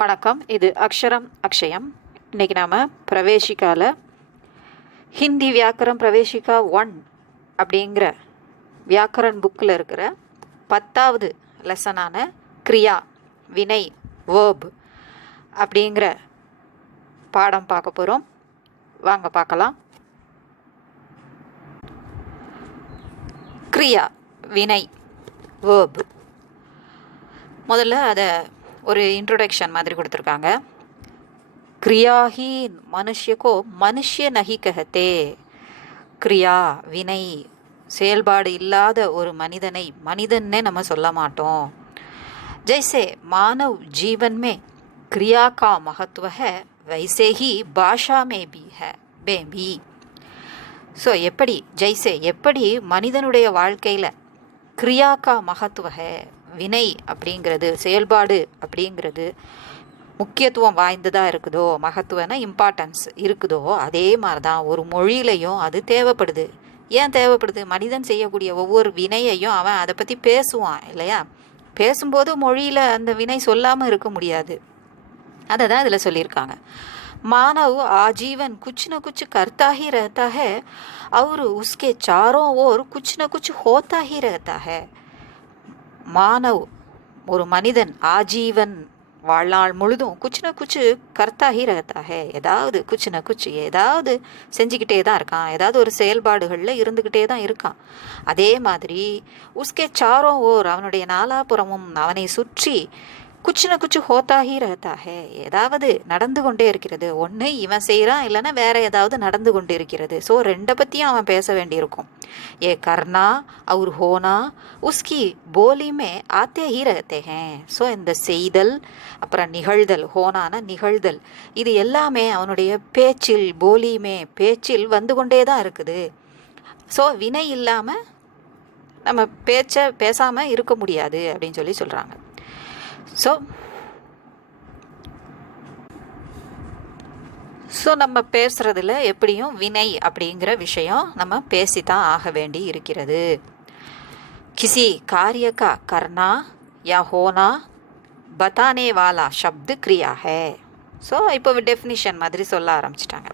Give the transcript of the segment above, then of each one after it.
வணக்கம். இது அக்ஷரம் அக்ஷயம். இன்றைக்கி நாம் பிரவேசிக்கால ஹிந்தி வியாக்கரம் பிரவேசிக்கா 1 அப்படிங்கிற வியாக்கரன் புக்கில் இருக்கிற 10வது லெசனான கிரியா வினை வேர்ப் அப்படிங்கிற பாடம் பார்க்க போகிறோம். வாங்க பார்க்கலாம். கிரியா வினை வேர்ப். முதல்ல அதை ஒரு इंट्रोडक्शन மாதிரி கொடுத்துருக்காங்க. क्रिया ही मनुष्य को मनुष्य नहीं कहते. क्रिया வினை செயல்பாடு இல்லாத ஒரு மனிதனை மனிதன்னே நம்ம சொல்ல மாட்டோம். जैसे मानव जीवन में क्रिया का महत्व है वैसे ही भाषा में भी है भी. ஸோ எப்படி மனிதனுடைய வாழ்க்கையில் क्रिया का महत्व है, வினை அப்படிங்கிறது செயல்பாடு அப்படிங்கிறது முக்கியத்துவம் வாய்ந்ததாக இருக்குதோ, மகத்துவனா இம்பார்ட்டன்ஸ் இருக்குதோ, அதே மாதிரி தான் ஒரு மொழியிலையும் அது தேவைப்படுது. ஏன் தேவைப்படுது? மனிதன் செய்யக்கூடிய ஒவ்வொரு வினையையும் அவன் அதை பற்றி பேசுவான் இல்லையா? பேசும்போது மொழியில் அந்த வினை சொல்லாமல் இருக்க முடியாது. அதை தான் இதில் சொல்லியிருக்காங்க. मानव आजीवन कुछ न कुछ करता ही रहता है और उसके चारों ओर कुछ न कुछ होता ही रहता है. மானவ் ஒரு மனிதன் ஆஜீவன் வாழ்நாள் முழுதும் குச் ந குச் கர்த்தா ஹி ரஹதா ஹே, ஏதாவது குச் ந குச் ஏதாவது செஞ்சுக்கிட்டே தான் இருக்கான், ஏதாவது ஒரு செயல்பாடுகளில் இருந்துக்கிட்டே தான் இருக்கான். அதே மாதிரி உஸ்கே சாரோ ஓர் அவனுடைய நாலாபுறமும் அவனை சுற்றி குச் ந குச் ஹோத்தா ஹி ரஹதா ஹே, ஏதாவது நடந்து கொண்டே இருக்கிறது. ஒன்று இவன் செய்கிறான், இல்லைன்னா வேற ஏதாவது நடந்து கொண்டு இருக்கிறது. ஸோ ரெண்டை பற்றியும் அவன் பேச வேண்டியிருக்கும். ஏ கர்னா அவர் ஹோனா உஸ்கி போலிமே ஆத்தே ஹி ரஹத்தே ஹே. ஸோ இந்த செய்தல் அப்புறம் நிகழ்தல், ஹோனான நிகழ்தல், இது எல்லாமே அவனுடைய பேச்சில் பேச்சில் வந்து கொண்டே தான் இருக்குது. ஸோ வினை இல்லாமல் நம்ம பேசாமல் இருக்க முடியாது அப்படின்னு சொல்கிறாங்க. ஸோ நம்ம பேசுகிறதுல எப்படியும் வினை அப்படிங்கிற விஷயம் நம்ம பேசித்தான் ஆக வேண்டி இருக்கிறது. கிசி காரிய கா கர்னா யா ஹோனா பத்தானே வாலா சப்து கிரியா ஹே. ஸோ இப்போ டெஃபினிஷன் மாதிரி சொல்ல ஆரம்பிச்சிட்டாங்க.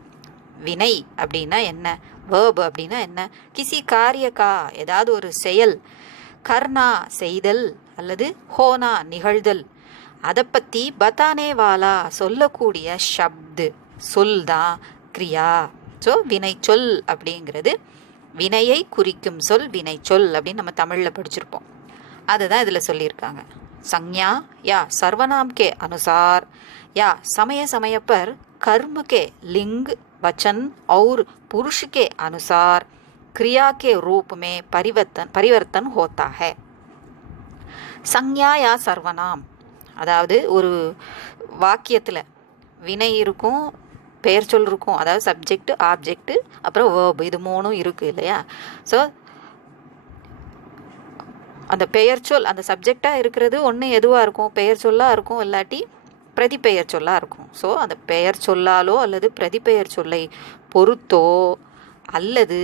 வினை அப்படின்னா என்ன, வேர்ப் அப்படின்னா என்ன, கிசி காரிய கா ஏதாவது ஒரு செயல், கர்னா செய்தல் அல்லது ஹோனா நிகழ்தல், அதை பற்றி பத்தானே வாலா சொல்லக்கூடிய ஷப்து சொல் தான் கிரியா. ஸோ வினை சொல் அப்படிங்கிறது வினையை குறிக்கும் சொல், வினை சொல் அப்படின்னு நம்ம தமிழில் படிச்சிருப்போம். அதுதான் இதில் சொல்லியிருக்காங்க. संज्ञा या सर्वनाम के अनुसार या समय समय पर कर्म के लिंग वचन और पुरुष के अनुसार क्रिया के रूप में परिवर्तन होता है. संज्ञा या सर्वनाम அதாவது ஒரு வாக்கியத்தில் வினை இருக்கும், பெயர் சொல் இருக்கும், அதாவது சப்ஜெக்ட் ஆப்ஜெக்ட் அப்புறம் வேர்ப், இது மூணும் இருக்குது இல்லையா? ஸோ அந்த பெயர் சொல் அந்த சப்ஜெக்டாக இருக்கிறது ஒன்று எதுவாக இருக்கும், பெயர் சொல்லாக இருக்கும், இல்லாட்டி பிரதிபெயர் சொல்லாக இருக்கும். ஸோ அந்த பெயர் சொல்லாலோ அல்லது பிரதிபெயர் சொல்லை பொறுத்தோ அல்லது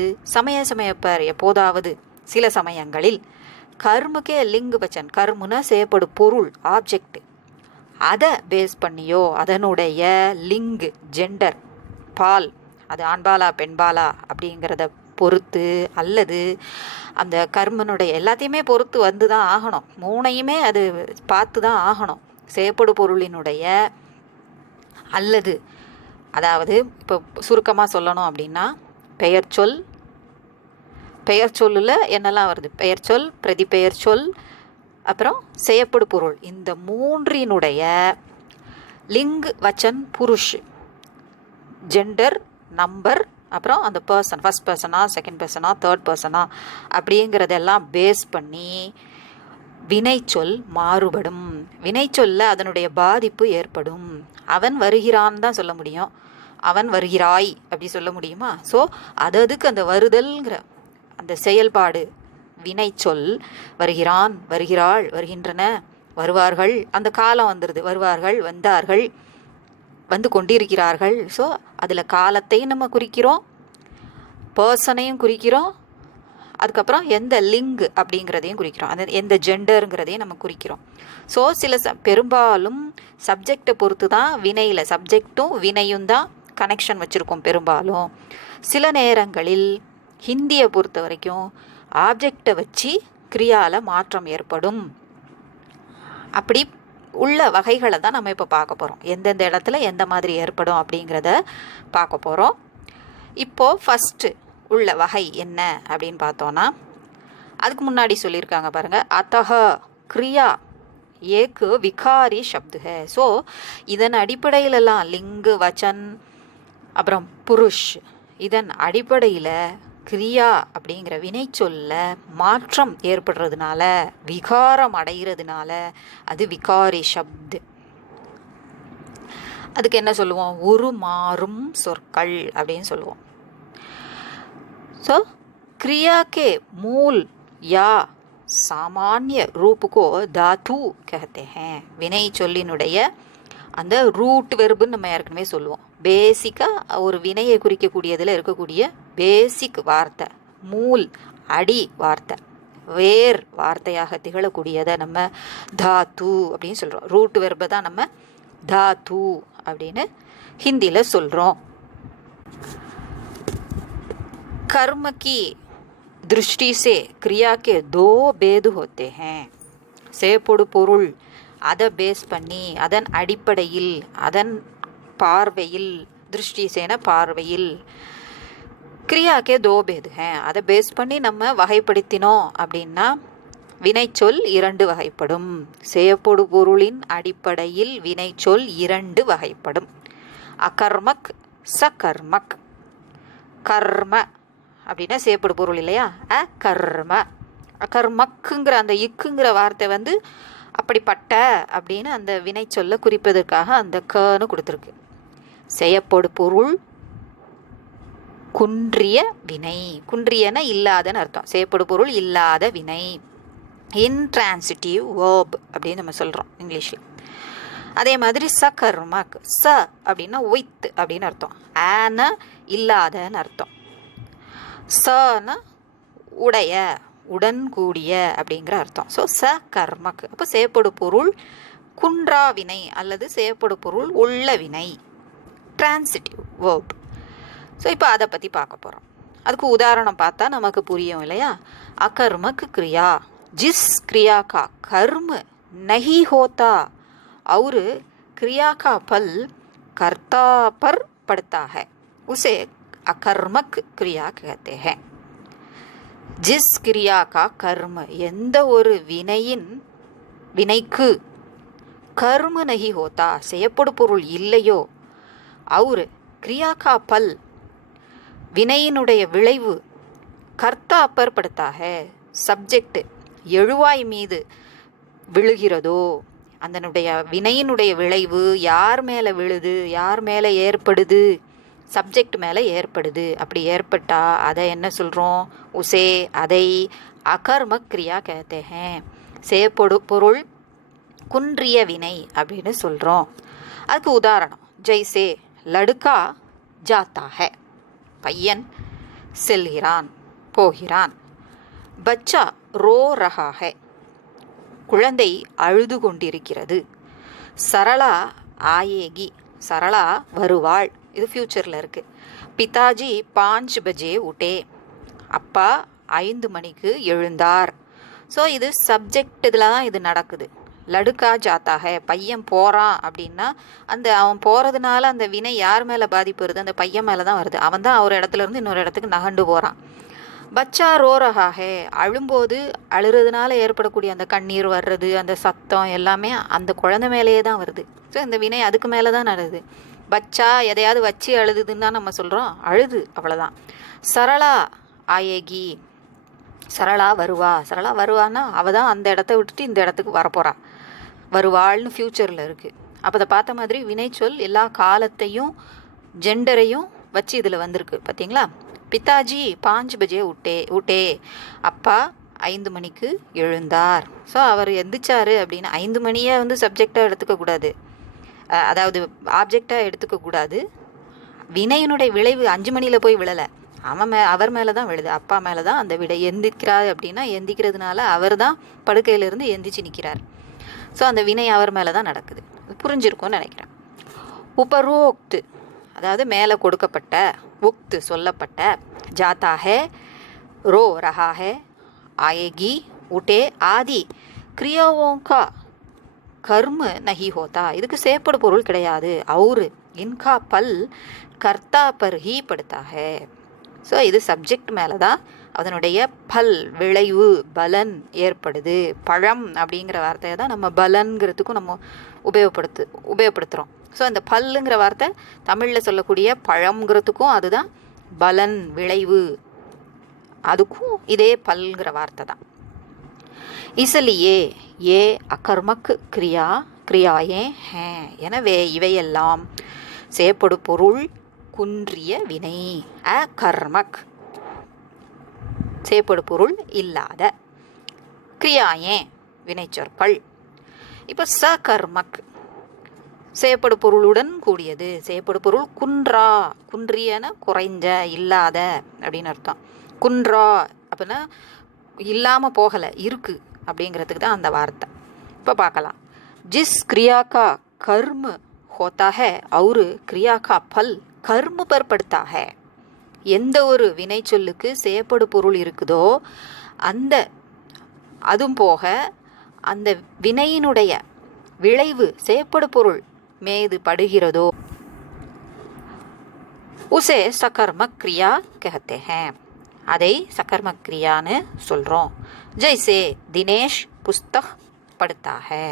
சமயப்பர் எப்போதாவது சில சமயங்களில் கர்முக்கே லிங்கு வச்சன், கர்முனா செய்யப்படும் பொருள் ஆப்ஜெக்ட், அதை பேஸ் பண்ணியோ அதனுடைய லிங்கு ஜெண்டர் பால், அது ஆண்பாலா பெண்பாலா அப்படிங்கிறத பொறுத்து அல்லது அந்த கர்மனுடைய எல்லாத்தையுமே பொறுத்து வந்து தான் ஆகணும். மூணையுமே அது பார்த்து தான் ஆகணும். செய்யப்படும் பொருளினுடைய அல்லது, அதாவது இப்போ சுருக்கமாக சொல்லணும் அப்படின்னா பெயர் சொல்லில் என்னெல்லாம் வருது, பெயர் சொல், பிரதிபெயர் சொல், அப்புறம் செய்யப்படு பொருள், இந்த மூன்றினுடைய லிங் வச்சன் புருஷ் ஜெண்டர் நம்பர் அப்புறம் அந்த பர்சன் ஃபர்ஸ்ட் பர்சனா செகண்ட் பர்சனா தேர்ட் பர்சனா அப்படிங்கிறதெல்லாம் பேஸ் பண்ணி வினைச்சொல் மாறுபடும். வினைச்சொல்ல அதனுடைய பாதிப்பு ஏற்படும். அவன் வருகிறான்னு தான் சொல்ல முடியும், அவன் வருகிறாய் அப்படி சொல்ல முடியுமா? ஸோ அதுக்கு அந்த வருதல்ங்கிற அந்த செயல்பாடு வினைச்சொல், வருகிறான் வருகிறாள் வருகின்றன வருவார்கள், அந்த காலம் வந்துடுது, வருவார்கள் வந்தார்கள் வந்து கொண்டிருக்கிறார்கள். ஸோ அதில் காலத்தையும் நம்ம குறிக்கிறோம், பர்சனையும் குறிக்கிறோம், அதுக்கப்புறம் எந்த லிங்க் அப்படிங்கிறதையும் குறிக்கிறோம், அந்த எந்த ஜெண்டருங்கிறதையும் நம்ம குறிக்கிறோம். ஸோ சில பெரும்பாலும் சப்ஜெக்டை பொறுத்து தான் வினையில் சப்ஜெக்டும் வினையும் தான் கனெக்ஷன் வச்சுருக்கோம் பெரும்பாலும். சில நேரங்களில் ஹிந்தியை பொறுத்த வரைக்கும் ஆப்ஜெக்டை வச்சு கிரியாவில் மாற்றம் ஏற்படும். அப்படி உள்ள வகைகளை தான் நம்ம இப்போ பார்க்க போகிறோம். எந்தெந்த இடத்துல எந்த மாதிரி ஏற்படும் அப்படிங்கிறத பார்க்க போகிறோம். இப்போது ஃபஸ்ட்டு உள்ள வகை என்ன அப்படின்னு பார்த்தோன்னா, அதுக்கு முன்னாடி சொல்லியிருக்காங்க பாருங்கள், அத்தஹ கிரியா ஏக்கு விகாரி சப்து ஹே. ஸோ இதன் அடிப்படையிலலாம் லிங்கு வச்சன் அப்புறம் புருஷ் இதன் அடிப்படையில் கிரியா அப்படிங்கிற வினை சொல்ல மாற்றம் ஏற்படுறதுனால, விகாரம் அடைகிறதுனால அது விகாரி சப்து. அதுக்கு என்ன சொல்லுவோம், உருமாறும் சொற்கள் அப்படின்னு சொல்லுவோம். ஸோ क्रिया के मूल या सामान्य रूप को धातु कहते हैं. வினை சொல்லினுடைய அந்த ரூட் வெர்புன்னு நம்ம ஏற்கனவே சொல்லுவோம். பேசிக்காக ஒரு வினையை குறிக்கக்கூடியதில் இருக்கக்கூடிய பேசிக் வார்த்தை, மூல் அடி வார்த்தை, வேர் வார்த்தையாக திகழக்கூடியதை நம்ம தாத்து அப்படின்னு சொல்கிறோம். ரூட் வெர்பை தான் நம்ம தாத்து அப்படின்னு ஹிந்தியில் சொல்கிறோம். कर्म की दृष्टि से क्रिया के दो भेद होते हैं. செயற்படு பொருள் அதை பேஸ் பண்ணி அதன் அடிப்படையில் அதன் பார்வையில், திருஷ்டி சேன பார்வையில், கிரியாக்கே தோ பேது ஹே அதை பேஸ் பண்ணி நம்ம வகைப்படுத்தினோம் அப்படின்னா வினைச்சொல் இரண்டு வகைப்படும். செயற்படு பொருளின் அடிப்படையில் வினைச்சொல் இரண்டு வகைப்படும். அகர்மக் சகர்மக். கர்ம அப்படின்னா செயற்படு பொருள் இல்லையா, கர்ம. கர்மக்குங்கிற அந்த இக்குங்கிற வார்த்தை வந்து அப்படிப்பட்ட அப்படின்னு அந்த வினை சொல்ல குறிப்பதற்காக அந்த கன்னு கொடுத்துருக்கு. செயற்படு பொருள் குன்றிய வினை. குன்றியன இல்லாதன்னு அர்த்தம். செயற்படு பொருள் இல்லாத வினை, இன்ட்ரான்சிட்டிவ் வேர்ப் அப்படின்னு நம்ம சொல்கிறோம் இங்கிலீஷில். அதே மாதிரி சகர்மக், ச அப்படின்னா ஒய்த் அப்படின்னு அர்த்தம், ஆன இல்லாதன்னு அர்த்தம், சன உடைய உடன் கூடிய அப்படிங்கிற அர்த்தம். ஸோ ச கர்மக். அப்போ செயற்படு பொருள் குன்றா வினை அல்லது செயற்படு பொருள் உள்ள வினை, டிரான்சிட்டிவ் வேர்ப். ஸோ இப்போ அதை பற்றி பார்க்க போகிறோம். அதுக்கு உதாரணம் பார்த்தா நமக்கு புரியும் இல்லையா. அகர்மக் கிரியா, जिस क्रिया का कर्म नहीं होता और क्रिया का फल कर्ता पर पड़ता है उसे अकर्मक क्रिया कहते हैं. जिस क्रिया का कर्म எந்த ஒரு வினைக்கு कर्म नहीं होता செயற்படு பொருள் இல்லையோ, और क्रिया का फल வினையினுடைய விளைவு கர்த்தா पर पड़ता है சப்ஜெக்ட் எழுவாய் மீது விழுகிறதோ, அதனுடைய வினையினுடைய விளைவு யார் மேலே விழுது, யார் மேலே ஏற்படுது, சப்ஜெக்ட் மேலே ஏற்படுது. அப்படி ஏற்பட்டால் அதை என்ன சொல்கிறோம், உசே அதை அகர்மக் கிரியா कहते हैं செயற்படு பொருள் குன்றிய வினை அப்படின்னு சொல்கிறோம். அதுக்கு உதாரணம், ஜெய்சே லடுக்கா ஜாத்தா ஹே, பையன் செல்கிறான் போகிறான். பச்சா ரோ ரஹா ஹே, குழந்தை அழுது கொண்டிருக்கிறது. சரளா ஆயேகி, சரளா வருவாள், இது ஃப்யூச்சரில் இருக்குது. பிதாஜி 5 பஜே உட்டே, அப்பா 5 மணிக்கு எழுந்தார். ஸோ இது சப்ஜெக்ட் இதில் தான் இது நடக்குது. லடுக்கா ஜாத்தாக, பையன் போகிறான் அப்படின்னா அந்த அவன் போகிறதுனால அந்த வினை யார் மேலே பாதிப்பு வருது, அந்த பையன் மேலே தான் வருது. அவன் தான் ஒரு இடத்துல இருந்து இன்னொரு இடத்துக்கு நகண்டு போகிறான். பச்சா ரோ ரஹாஹே, அழும்போது அழுறதுனால ஏற்படக்கூடிய அந்த கண்ணீர் வர்றது, அந்த சத்தம் எல்லாமே அந்த குழந்தை மேலேயே தான் வருது. ஸோ இந்த வினை அதுக்கு மேலே தான் நடக்குது. பச்சா எதையாவது வச்சு அழுதுதுன்னு தான் நம்ம சொல்கிறோம், அழுது அவ்வளோதான். சரளா ஆயேகி, சரளா வருவா. சரளா வருவான்னா அவள் தான் அந்த இடத்த விட்டுட்டு இந்த இடத்துக்கு வரப்போகிறா, வருவாள்னு ஃப்யூச்சரில் இருக்குது. அப்போ அதை பார்த்த மாதிரி வினைச்சொல் எல்லா காலத்தையும் ஜெண்டரையும் வச்சு இதில் வந்திருக்கு பார்த்தீங்களா. பிதாஜி 5 பஜே உட்டே, அப்பா 5 மணிக்கு எழுந்தார். ஸோ அவர் எந்திரிச்சாரு அப்படின்னா 5 மணியை வந்து சப்ஜெக்டாக எடுத்துக்கக்கூடாது, அதாவது ஆப்ஜெக்டாக எடுத்துக்கக்கூடாது. வினையினுடைய விளைவு 5 மணியில் போய் விழலை, அவர் மேலே தான் விழுது, அப்பா மேலே தான் அந்த விடை. எந்திக்கிறார் அப்படின்னா எந்திக்கிறதுனால அவர் தான் படுக்கையிலிருந்து எந்திரிச்சு நிற்கிறார். ஸோ அந்த வினை அவர் மேலே தான் நடக்குது. புரிஞ்சிருக்கும்னு நினைக்கிறேன். உபரோக்து அதாவது மேலே கொடுக்கப்பட்ட, உக்து சொல்லப்பட்ட, ஜாத்தா ஹே, रो रहा है, आएगी, उठे आदि क्रियाओं का कर्म नहीं होता. இதுக்கு செயற்படு பொருள் கிடையாது. और इनका फल कर्ता पर ही पड़ता है. ஸோ இது சப்ஜெக்ட் மேலே தான் அதனுடைய பல் விளைவு பலன் ஏற்படுது. பழம் அப்படிங்கிற வார்த்தையை தான் நம்ம பலன்கிறதுக்கும் நம்ம உபயோகப்படுத்துகிறோம். ஸோ அந்த பல்லுங்கிற வார்த்தை தமிழில் சொல்லக்கூடிய பழம்ங்கிறதுக்கும் அதுதான் பலன் விளைவு, அதுக்கும் இதே பல்ங்கிற வார்த்தை தான். इसलिए ये अकर्मक क्रियाएं हैं. எனவே இவையெல்லாம் செயற்படு பொருள் குன்றிய வினை. அகர்மக் செயற்படு பொருள் இல்லாத, கிரியாயே வினைச்சொற்கள். இப்போ சகர்மக் செயற்படு பொருளுடன் கூடியது. செயற்படு பொருள் குன்றா, குன்றியன குறைஞ்ச, இல்லாத அப்படின்னு அர்த்தம். குன்றா அப்படின்னா இல்லாமல் போகலை, இருக்கு அப்படிங்கிறதுக்கு தான் அந்த வார்த்தை. இப்போ பார்க்கலாம். ஜிஸ் क्रिया का कर्म होता है और क्रिया का फल कर्म पर पड़ता है. எந்த ஒரு வினை சொல்லுக்கு செயற்படு பொருள் இருக்குதோ அந்த அதுவும் போக அந்த வினையினுடைய விளைவு செயற்படு பொருள் மீது படுகிறதோ உசே சகர்ம கிரியா कहते हैं. அதை சகர்ம கிரியான்னு சொல்கிறோம். ஜெய்சே தினேஷ் புஸ்தக் படுத்தா ஹே.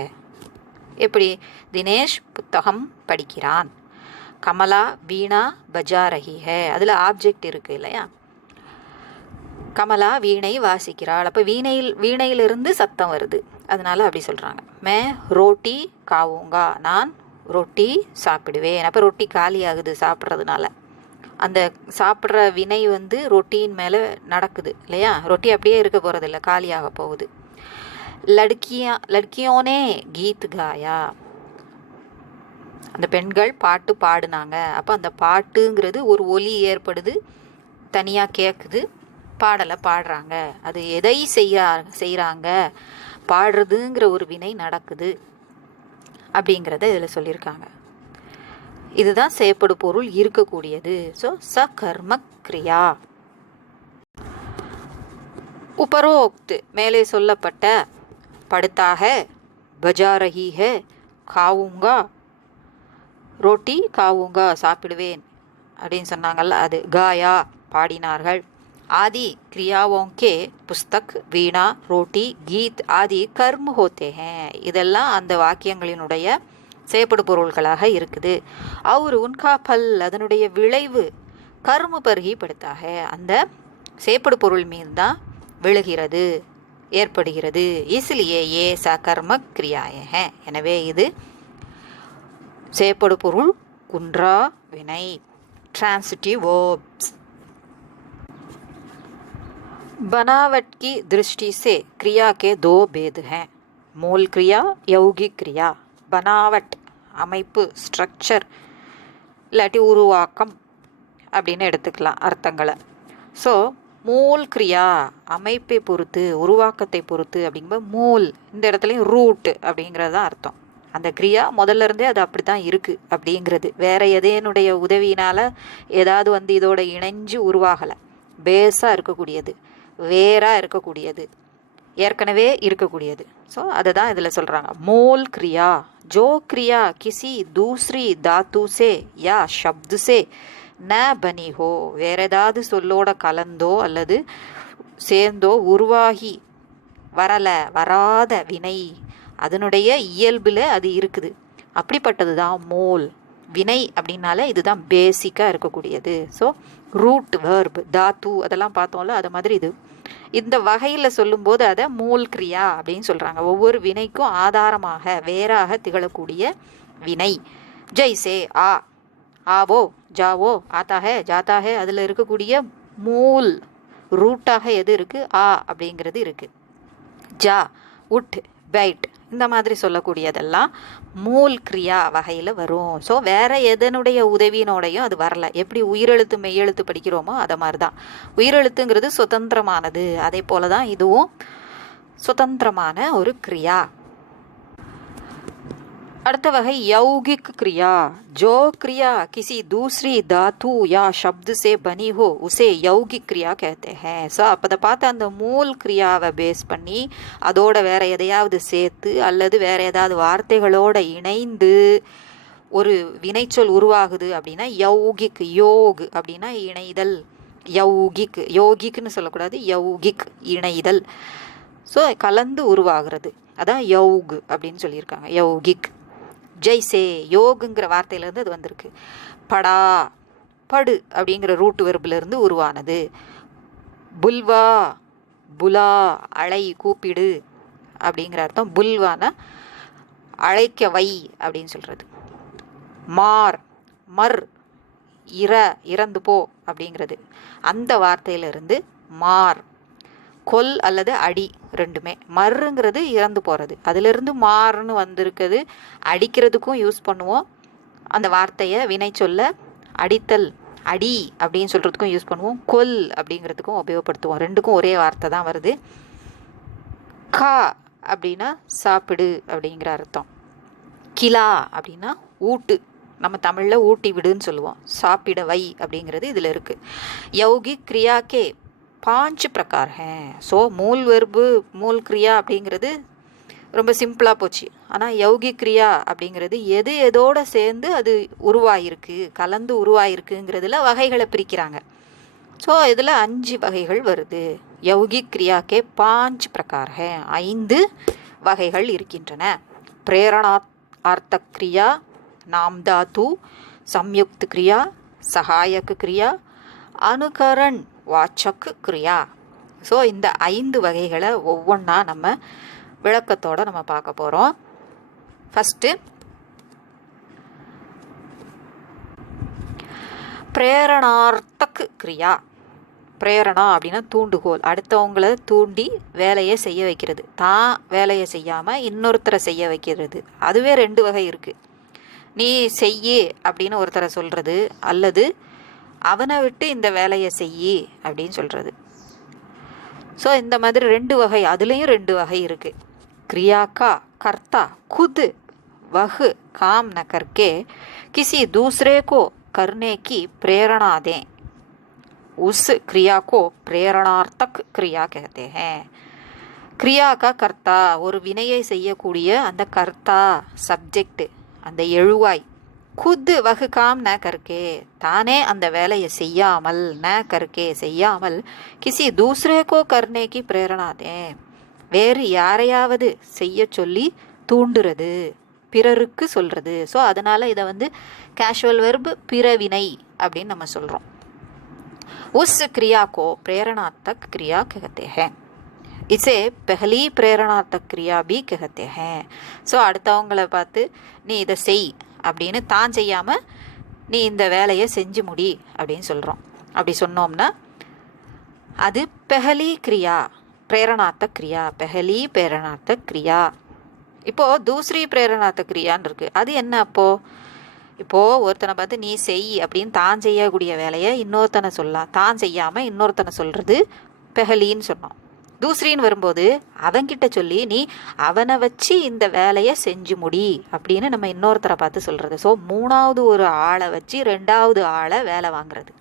எப்படி தினேஷ் புத்தகம் படிக்கிறான். கமலா வீணா பஜா ரஹி ஹே, அதில் ஆப்ஜெக்ட் இருக்குது இல்லையா. கமலா வீணை வாசிக்கிறாள். அப்போ வீணையிலிருந்து சத்தம் வருது, அதனால அப்படி சொல்கிறாங்க. மே ரோட்டி காவுங்கா, நான் ரொட்டி சாப்பிடுவேன். அப்போ ரொட்டி காலி ஆகுது சாப்பிட்றதுனால. அந்த சாப்பிட்ற வினை ரொட்டியின் மேலே நடக்குது இல்லையா. ரொட்டி அப்படியே இருக்க போகிறதில்ல, காலியாக போகுது. லட்கியோனே கீத் காயா, அந்த பெண்கள் பாட்டு பாடுனாங்க. அப்போ அந்த பாட்டுங்கிறது ஒரு ஒலி ஏற்படுது, தனியாக கேட்குது, பாடலை பாடுறாங்க. அது எதை செய்கிறாங்க, பாடுறதுங்கிற ஒரு வினை நடக்குது அப்படிங்கிறத இதில் சொல்லியிருக்காங்க. இதுதான் செயற்படு பொருள் இருக்கக்கூடியது. ஸோ சகர்ம கிரியா. உபரோக்து மேலே சொல்லப்பட்ட, படுத்தாக, பஜா ரஹி ஹே, காவுங்கா, ரோட்டி காவுங்கா சாப்பிடுவேன் அப்படின்னு சொன்னாங்கல்ல, அது காயா பாடினார்கள். ஆதி கிரியாவோங்கே புஸ்தக் வீணா ரோட்டி கீத் ஆதி கர்ம ஹோத்தே ஹே. இதெல்லாம் அந்த வாக்கியங்களினுடைய செயற்படு பொருள்களாக இருக்குது. அவர் உன்கா பல் அதனுடைய விளைவு கர்ம பருகி படுத்தாக அந்த செயற்படு பொருள் மீது தான் விழுகிறது, ஏற்படுகிறது. இஸ்லியே ஏ சகர்ம கிரியாய. எனவே இது செயற்படு பொருள் குன்றா வினை. Transitive verbs. बनावट की दृष्टि से क्रिया के दो भेद हैं. मूल क्रिया, यौगिक क्रिया. बनावट அமைப்பு, ஸ்ட்ரக்சர், இல்லாட்டி உருவாக்கம் அப்படின்னு எடுத்துக்கலாம் அர்த்தங்களை. ஸோ மூல் கிரியா அமைப்பை பொறுத்து, உருவாக்கத்தை பொறுத்து அப்படிங்கும்போது மூல் இந்த இடத்துலையும் ரூட் அப்படிங்கிறது தான் அர்த்தம். அந்த கிரியா முதல்ல இருந்தே அது அப்படி தான் இருக்குது அப்படிங்கிறது. வேற எதேனுடைய உதவியினால் ஏதாவது இதோட இணைஞ்சு உருவாகலை. பேஸாக இருக்கக்கூடியது, வேறாக இருக்கக்கூடியது, ஏற்கனவே இருக்கக்கூடியது. ஸோ அதை தான் இதில் சொல்கிறாங்க. மூல் கிரியா जो क्रिया किसी दूसरी धातु से या शब्द से न बनी हो, வேற ஏதாவது சொல்லோட கலந்தோ அல்லது சேர்ந்தோ உருவாகி வராத வினை, அதனுடைய இயல்பில் அது இருக்குது. அப்படிப்பட்டது தான் மூல் வினை. அப்படின்னால இதுதான் பேசிக்காக இருக்கக்கூடியது. ஸோ ரூட், வேர்ப், தாத்து அதெல்லாம் பார்த்தோம்ல, அது மாதிரி இது இந்த வகையில் சொல்லும்போது அதை மூல் கிரியா அப்படின்னு சொல்கிறாங்க. ஒவ்வொரு வினைக்கும் ஆதாரமாக வேறாக திகழக்கூடிய வினை. ஜெய்சே ஆ, ஆவோ, ஜாவோ, ஆத்தாஹே, ஜாத்தாஹே, அதில் இருக்கக்கூடிய மூல் ரூட்டாக எது இருக்குது, ஆ அப்படிங்கிறது இருக்குது. ஜா, உட், பைட் இந்த மாதிரி சொல்லக்கூடியதெல்லாம் மூல் கிரியா வகையில் வரும். ஸோ வேற எதனுடைய உதவியினோடையும் அது வரல. எப்படி உயிரெழுத்து மெய்யெழுத்து படிக்கிறோமோ அதை மாதிரி தான். உயிரெழுத்துங்கிறது சுதந்திரமானது, அதே போல தான் இதுவும் சுதந்திரமான ஒரு கிரியா. அடுத்த வகை यौगिक क्रिया. जो क्रिया किसी दूसरी धातु या शब्द से बनी हो उसे यौगिक क्रिया कहते हैं. ஸோ அப்போ அதை பார்த்து அந்த மூல் கிரியாவை பேஸ் பண்ணி அதோட வேற எதையாவது சேர்த்து அல்லது வேற ஏதாவது வார்த்தைகளோட இணைந்து ஒரு வினைச்சொல் உருவாகுது அப்படின்னா யௌகிக். யோக் அப்படின்னா இணைதல். யௌகிக், யோகிக்னு சொல்லக்கூடாது, யௌகிக் இணைதல். ஸோ கலந்து உருவாகிறது, அதான் யௌக் அப்படின்னு சொல்லியிருக்காங்க, யௌகிக். ஜெய்சே, யோகுங்கிற வார்த்தையிலேருந்து அது வந்திருக்கு. படா, படு அப்படிங்கிற ரூட் வெர்பிலிருந்து உருவானது. புல்வா, புலா, அழை, கூப்பிடு அப்படிங்கிற அர்த்தம். புல்வானா அழைக்க வை அப்படின்னு சொல்கிறது. மார், மர், இறந்து போ அப்படிங்கிறது அந்த வார்த்தையிலிருந்து மார். கொல் அல்லது அடி ரெண்டுமே. மருங்கிறது இறந்து போகிறது, அதிலிருந்து மாறுன்னு வந்திருக்குது. அடிக்கிறதுக்கும் யூஸ் பண்ணுவோம் அந்த வார்த்தையை, வினை சொல்ல அடித்தல், அடி அப்படின்னு சொல்கிறதுக்கும் யூஸ் பண்ணுவோம். கொல் அப்படிங்கிறதுக்கும் உபயோகப்படுத்துவோம். ரெண்டுக்கும் ஒரே வார்த்தை தான் வருது. கா அப்படின்னா சாப்பிடு அப்படிங்கிற அர்த்தம். கிலா அப்படின்னா ஊட்டு, நம்ம தமிழில் ஊட்டி விடுன்னு சொல்லுவோம். சாப்பிட வை அப்படிங்கிறது இதில் இருக்குது. யௌகிக் கிரியா கே 5 प्रकार हैं. ஸோ மூல் வெர்பு மூல் கிரியா அப்படிங்கிறது ரொம்ப சிம்பிளாக போச்சு. ஆனால் யௌகிக் கிரியா அப்படிங்கிறது எது எதோடு சேர்ந்து அது உருவாயிருக்கு, கலந்து உருவாயிருக்குங்கிறதுல வகைகளை பிரிக்கிறாங்க. ஸோ இதில் 5 வகைகள் வருது. யௌகிக் கிரியா கே 5 प्रकार हैं. 5 வகைகள் இருக்கின்றன. பிரேரணார்த்தக் கிரியா, நாம் தாத்து, சம்யுக்த் கிரியா, சகாயக் கிரியா, அனுகரண் வாச்சக் கிரியா. ஸோ இந்த 5 வகைகளை ஒவ்வொன்றா நம்ம விளக்கத்தோடு நம்ம பார்க்க போகிறோம். ஃபஸ்ட்டு பிரேரணார்த்தக் கிரியா. பிரேரணா அப்படின்னா தூண்டுகோல், அடுத்தவங்களை தூண்டி வேலையை செய்ய வைக்கிறது. தான் வேலையை செய்யாமல் இன்னொருத்தரை செய்ய வைக்கிறது. அதுவே 2 வகை இருக்குது. நீ செய்யி அப்படின்னு ஒருத்தரை சொல்கிறது, அல்லது அவனை விட்டு இந்த வேலையை செய்யி அப்படின்னு சொல்கிறது. ஸோ இந்த மாதிரி 2 வகை, அதுலேயும் 2 வகை இருக்குது. क्रिया का कर्ता खुद वह काम न करके किसी दूसरे को करने की प्रेरणा दें, उस क्रिया को प्रेरणार्थक क्रिया कहते हैं. क्रिया का कर्ता, ஒரு வினையை செய்யக்கூடிய அந்த கர்த்தா, சப்ஜெக்ட், அந்த எழுவாய். खुद वह काम न करके, தானே அந்த வேலையை செய்யாமல், ந करके செய்யாமல், किसी दूसरे को करने की प्रेरणा दें, வேறு யாரையாவது செய்ய சொல்லி தூண்டுறது, பிறருக்கு சொல்கிறது. ஸோ அதனால் இதை கேஷுவல் வெர்பு பிறவினை அப்படின்னு நம்ம சொல்கிறோம். उस क्रिया को प्रेरणार्थक क्रिया कहते हैं. इसे पहली प्रेरणार्थक क्रिया भी कहते हैं. ஸோ அடுத்தவங்களை பார்த்து நீ இதை செய் அப்படின்னு தான் செய்யாமல் நீ இந்த வேலையை செஞ்சு முடி அப்படின்னு சொல்கிறோம். அப்படி சொன்னோம்னா அது பெஹலி கிரியா, प्रेरणार्थक क्रिया, पहली प्रेरणार्थक क्रिया. இப்போது दूसरी प्रेरणार्थक क्रियाன்னு இருக்குது. அது என்ன? இப்போது ஒருத்தனை பார்த்து நீ செய் அப்படின்னு தான் செய்யக்கூடிய வேலையை இன்னொருத்தனை சொல்லலாம். தான் செய்யாமல் இன்னொருத்தனை சொல்கிறது பெஹலின்னு சொன்னோம். தூசரின்னு வரும்போது அவன்கிட்ட சொல்லி நீ அவனை வச்சு இந்த வேலையை செஞ்சு முடி அப்படின்னு நம்ம இன்னொருத்தரை பார்த்து சொல்கிறது. ஸோ 3வது ஒரு ஆளை வச்சு 2வது ஆளை வேலை வாங்குறது,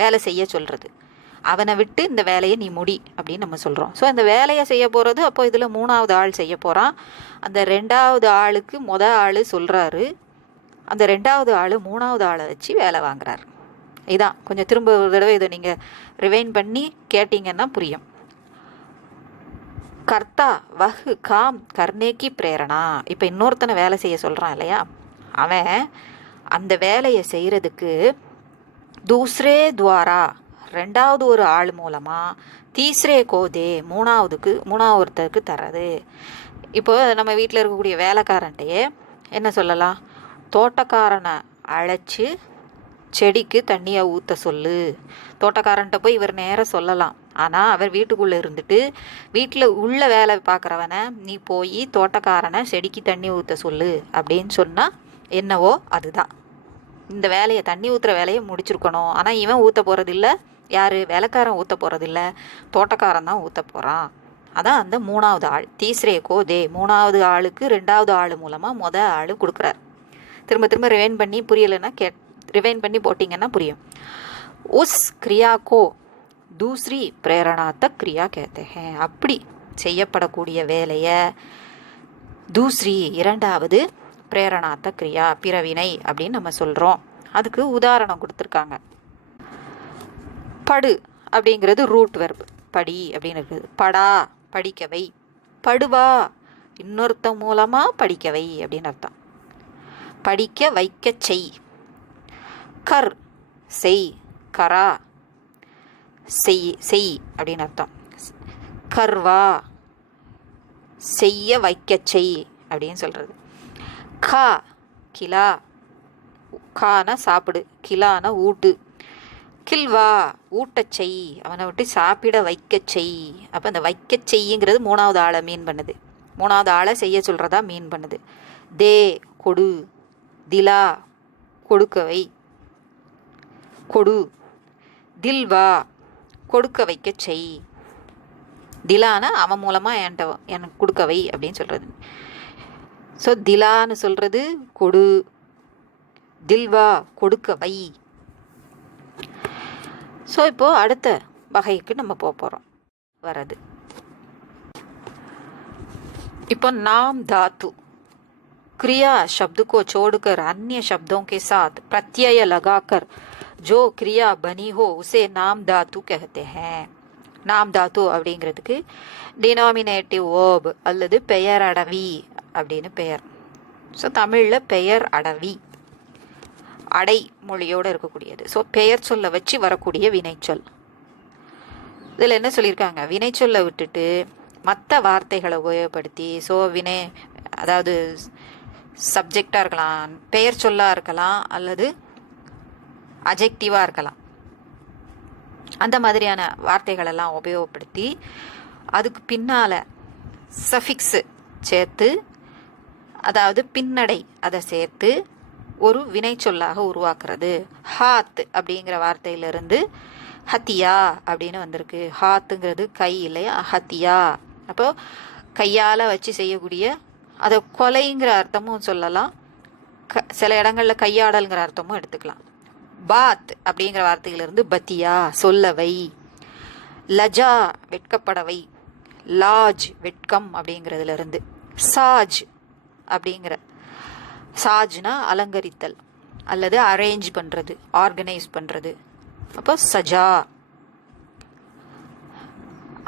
வேலை செய்ய சொல்கிறது. அவனை விட்டு இந்த வேலையை நீ முடி அப்படின்னு நம்ம சொல்கிறோம். ஸோ அந்த வேலையை செய்ய போகிறது அப்போ இதில் 3வது ஆள் செய்ய போகிறான். அந்த 2வது ஆளுக்கு ஆள் சொல்கிறாரு, அந்த 2வது ஆள் 3வது ஆளை வச்சு வேலை வாங்குறாரு. இதான் கொஞ்சம் திரும்ப ஒரு தடவை இதை நீங்கள் ரிவைண்ட் பண்ணி கேட்டிங்கன்னா புரியும். கர்த்தா வஹ் காம் கர்னேக்கி பிரேரணா. இப்போ இன்னொருத்தனை வேலை செய்ய சொல்கிறான் இல்லையா, அவன் அந்த வேலையை செய்கிறதுக்கு தூஸ்ரே துவாரா, 2வது ஒரு ஆள் மூலமாக, தீஸ்ரே கோதே, 3வது தர்றது. இப்போ நம்ம வீட்டில் இருக்கக்கூடிய வேலைக்காரன்ட்டையே என்ன சொல்லலாம், தோட்டக்காரனை அழைச்சி செடிக்கு தண்ணியை ஊற்ற சொல்லு. தோட்டக்காரன்ட்ட போய் இவர் நேராக சொல்லலாம், ஆனால் அவர் வீட்டுக்குள்ளே இருந்துட்டு வீட்டில் உள்ள வேலை பார்க்குறவனை நீ போய் தோட்டக்காரனை செடிக்கு தண்ணி ஊற்ற சொல்லு அப்படின்னு சொன்னால் என்னவோ அதுதான். இந்த வேலையை தண்ணி ஊற்றுற வேலையை முடிச்சிருக்கணும். ஆனால் இவன் ஊற்ற போகிறதில்ல, யார் வேலைக்காரன் ஊற்ற போகிறதில்ல, தோட்டக்காரன் தான் ஊற்ற போகிறான். அதான் அந்த மூணாவது ஆள். தீஸ்ரே கோ தே, மூணாவது ஆளுக்கு ரெண்டாவது ஆள் மூலமாக ஆள் கொடுக்குறார். திரும்ப திரும்ப ரிவைன் பண்ணி புரியலைன்னா ரிவைன் பண்ணி போட்டிங்கன்னா புரியும். உஸ் கிரியா கோ தூஸ்ரி பிரேரணாத்தக் கிரியா कहते हैं. அப்படி செய்யப்படக்கூடிய வேலையை தூஸ்ரி இரண்டாவது பிரேரணாத்த கிரியா பிறவினை அப்படின்னு நம்ம சொல்கிறோம். அதுக்கு உதாரணம் கொடுத்துருக்காங்க. படு அப்படிங்கிறது ரூட் வெர்ப், படி அப்படின்னு இருக்குது. படா படிக்கவை, படுவா இன்னொருத்தன் மூலமாக படிக்கவை அப்படின்னு அர்த்தம். படிக்க வைக்க செய். கர் செய், கரா செய் செய் அப்படின்னு அர்த்தம். கர்வா செய்ய வைக்க செய் அப்படின்னு சொல்கிறது. கா கிலா, கானா சாப்பிடு, கிலானா ஊட்டு. கில்வா ஊட்டச் செய், அவனை விட்டு சாப்பிட வைக்க செய். அப்போ அந்த வைக்க செய்யுங்கிறது மூணாவது ஆளை மீன் பண்ணுது, மூணாவது ஆளை செய்ய சொல்கிறதா மீன் பண்ணுது. தே கொடு, திலா கொடுக்கவை, கொடு. தில்வா கொடுக்க வைக்க செய். திலானா அவன் மூலமாக எனக்கு கொடுக்கவை அப்படின்னு சொல்கிறது. ஸோ திலான்னு சொல்கிறது கொடு, தில்வா கொடுக்க வை. ஸோ இப்போது அடுத்த வகைக்கு நம்ம போகிறோம் வரது. இப்போ நாம் धातु क्रिया शब्द को छोड़कर अन्य शब्दों के साथ प्रत्यय लगाकर जो क्रिया बनी हो उसे नाम धातु कहते हैं. நாம் தாத்து அப்படிங்கிறதுக்கு டினாமினேட்டிவ் வேர்ப் அல்லது பெயர் அடவி அப்படின்னு பெயர். ஸோ தமிழில் பெயர் அடவி, அடை மொழியோடு இருக்கக்கூடியது. ஸோ பெயர் சொல்ல வச்சு வரக்கூடிய வினைச்சொல். இதில் என்ன சொல்லியிருக்காங்க, வினைச்சொல்லை விட்டுட்டு மற்ற வார்த்தைகளை உபயோகப்படுத்தி, ஸோ அதாவது சப்ஜெக்டாக இருக்கலாம், பெயர் சொல்லாக இருக்கலாம், அல்லது அஜெக்டிவாக இருக்கலாம், அந்த மாதிரியான வார்த்தைகளெல்லாம் உபயோகப்படுத்தி அதுக்கு பின்னால் சஃபிக்ஸு சேர்த்து, அதாவது பின்னடை அதை சேர்த்து ஒரு வினைச்சொல்லாக உருவாக்குறது. ஹாத் அப்படிங்கிற வார்த்தையிலிருந்து ஹத்தியா அப்படின்னு வந்திருக்கு. ஹாத்துங்கிறது கை இல்லையா, ஹத்தியா. அப்போ கையால் வச்சு செய்யக்கூடிய, அதை கொலைங்கிற அர்த்தமும் சொல்லலாம், சில இடங்களில் கையாடல்ங்கிற அர்த்தமும் எடுத்துக்கலாம். பாத் அப்படிங்கிற வார்த்தையிலிருந்து பத்தியா சொல்லவை. லஜா வெட்கப்படவை, லாஜ் வெட்கம் அப்படிங்கிறதுல இருந்து. சாஜ் அப்படிங்கிற, சாஜ்னா அலங்கரித்தல் அல்லது அரேஞ்ச் பண்ணுறது, ஆர்கனைஸ் பண்ணுறது. அப்போ சஜா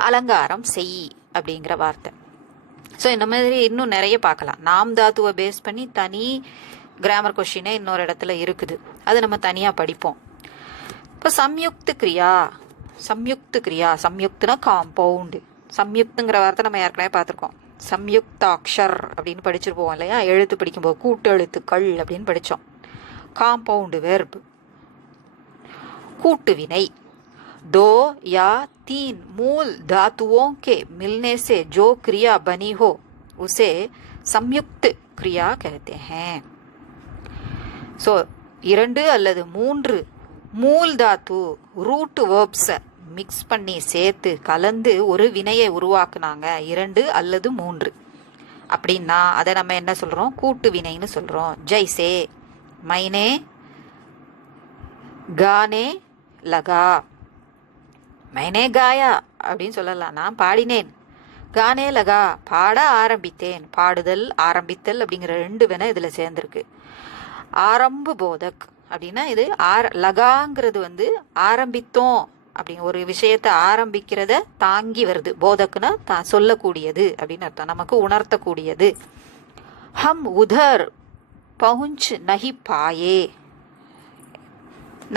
அலங்காரம் செய் அப்படிங்கிற வார்த்தை. ஸோ இந்த மாதிரி இன்னும் நிறைய பார்க்கலாம். நாம் தாத்துவை பேஸ் பண்ணி தனி கிராமர் கொஷினே இன்னொரு இடத்துல இருக்குது, அது நம்ம தனியாக படிப்போம். இப்போ சம்யுக்த கிரியா, சம்யுக்த கிரியா, சம்யுக்துனா காம்பவுண்டு. சம்யுக்துங்கிற வார்த்தை நம்ம ஏற்கனவே பார்த்துருக்கோம். சம்யுக்தாக்ஷர் அப்படின்னு படிச்சிருப்போம் இல்லையா, எழுத்து படிக்கும்போது கூட்டு எழுத்துக்கள் அப்படின்னு படித்தோம். காம்பவுண்டு வெர்ப், கூட்டு வினை. दो या तीन मूल धातुओं के मिलने से जो क्रिया बनी हो उसे संयुक्त क्रिया कहते हैं. ஸோ 2 அல்லது 3 மூல் தாத்து ரூட் வேர்ப்ஸை மிக்ஸ் பண்ணி சேர்த்து கலந்து ஒரு வினையை உருவாக்குனாங்க, 2 அல்லது 3 அப்படின்னா அதை நம்ம என்ன சொல்கிறோம், கூட்டு வினைன்னு சொல்கிறோம். ஜெய்சே மைனே கானே லகா, மைனே காயா அப்படின்னு சொல்லலாம், நான் பாடினேன். கானே லகா பாட ஆரம்பித்தேன், பாடுதல் ஆரம்பித்தல் அப்படிங்கிற 2 வினை இதில் சேர்ந்துருக்கு. ஆரம்ப போதக் அப்படின்னா இது லகாங்கிறது வந்து ஆரம்பித்தோம் அப்படிங்க ஒரு விஷயத்தை ஆரம்பிக்கிறத தாங்கி வருது. போதக்குன்னா சொல்லக்கூடியது அப்படின்னு அர்த்தம், நமக்கு உணர்த்தக்கூடியது. ஹம் உதர் பहुंच நஹி பாயே,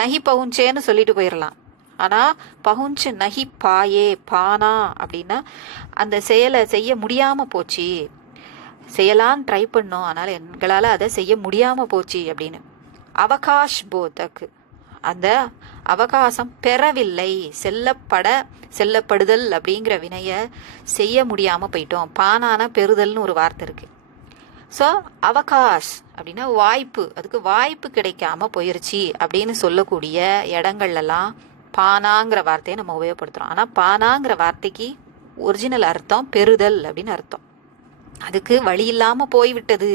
நஹி பहुंचேன்னு சொல்லிட்டு போயிடலாம். ஆனால் பहुंच நஹி பாயே, பானா அப்படின்னா அந்த செயலை செய்ய முடியாமல் போச்சு, செய்யலான்னு ட்ரை பண்ணோம் ஆனால் எங்களால் அதை செய்ய முடியாமல் போச்சு அப்படின்னு. அவகாஷ் போதக் அந்த அவகாசம் பெறவில்லை, செல்லப்படுதல் அப்படிங்கிற வினைய செய்ய முடியாம போயிட்டோம். பானான பெறுதல்னு ஒரு வார்த்தை இருக்கு. ஸோ அவகாஷ் அப்படின்னா வாய்ப்பு, அதுக்கு வாய்ப்பு கிடைக்காம போயிருச்சு அப்படின்னு சொல்லக்கூடிய இடங்கள்லாம் பானாங்கிற வார்த்தையை நம்ம உபயோகப்படுத்துறோம். ஆனால் பானாங்கிற வார்த்தைக்கு ஒரிஜினல் அர்த்தம் பெறுதல் அப்படின்னு அர்த்தம். அதுக்கு வழி இல்லாமல் போய்விட்டது,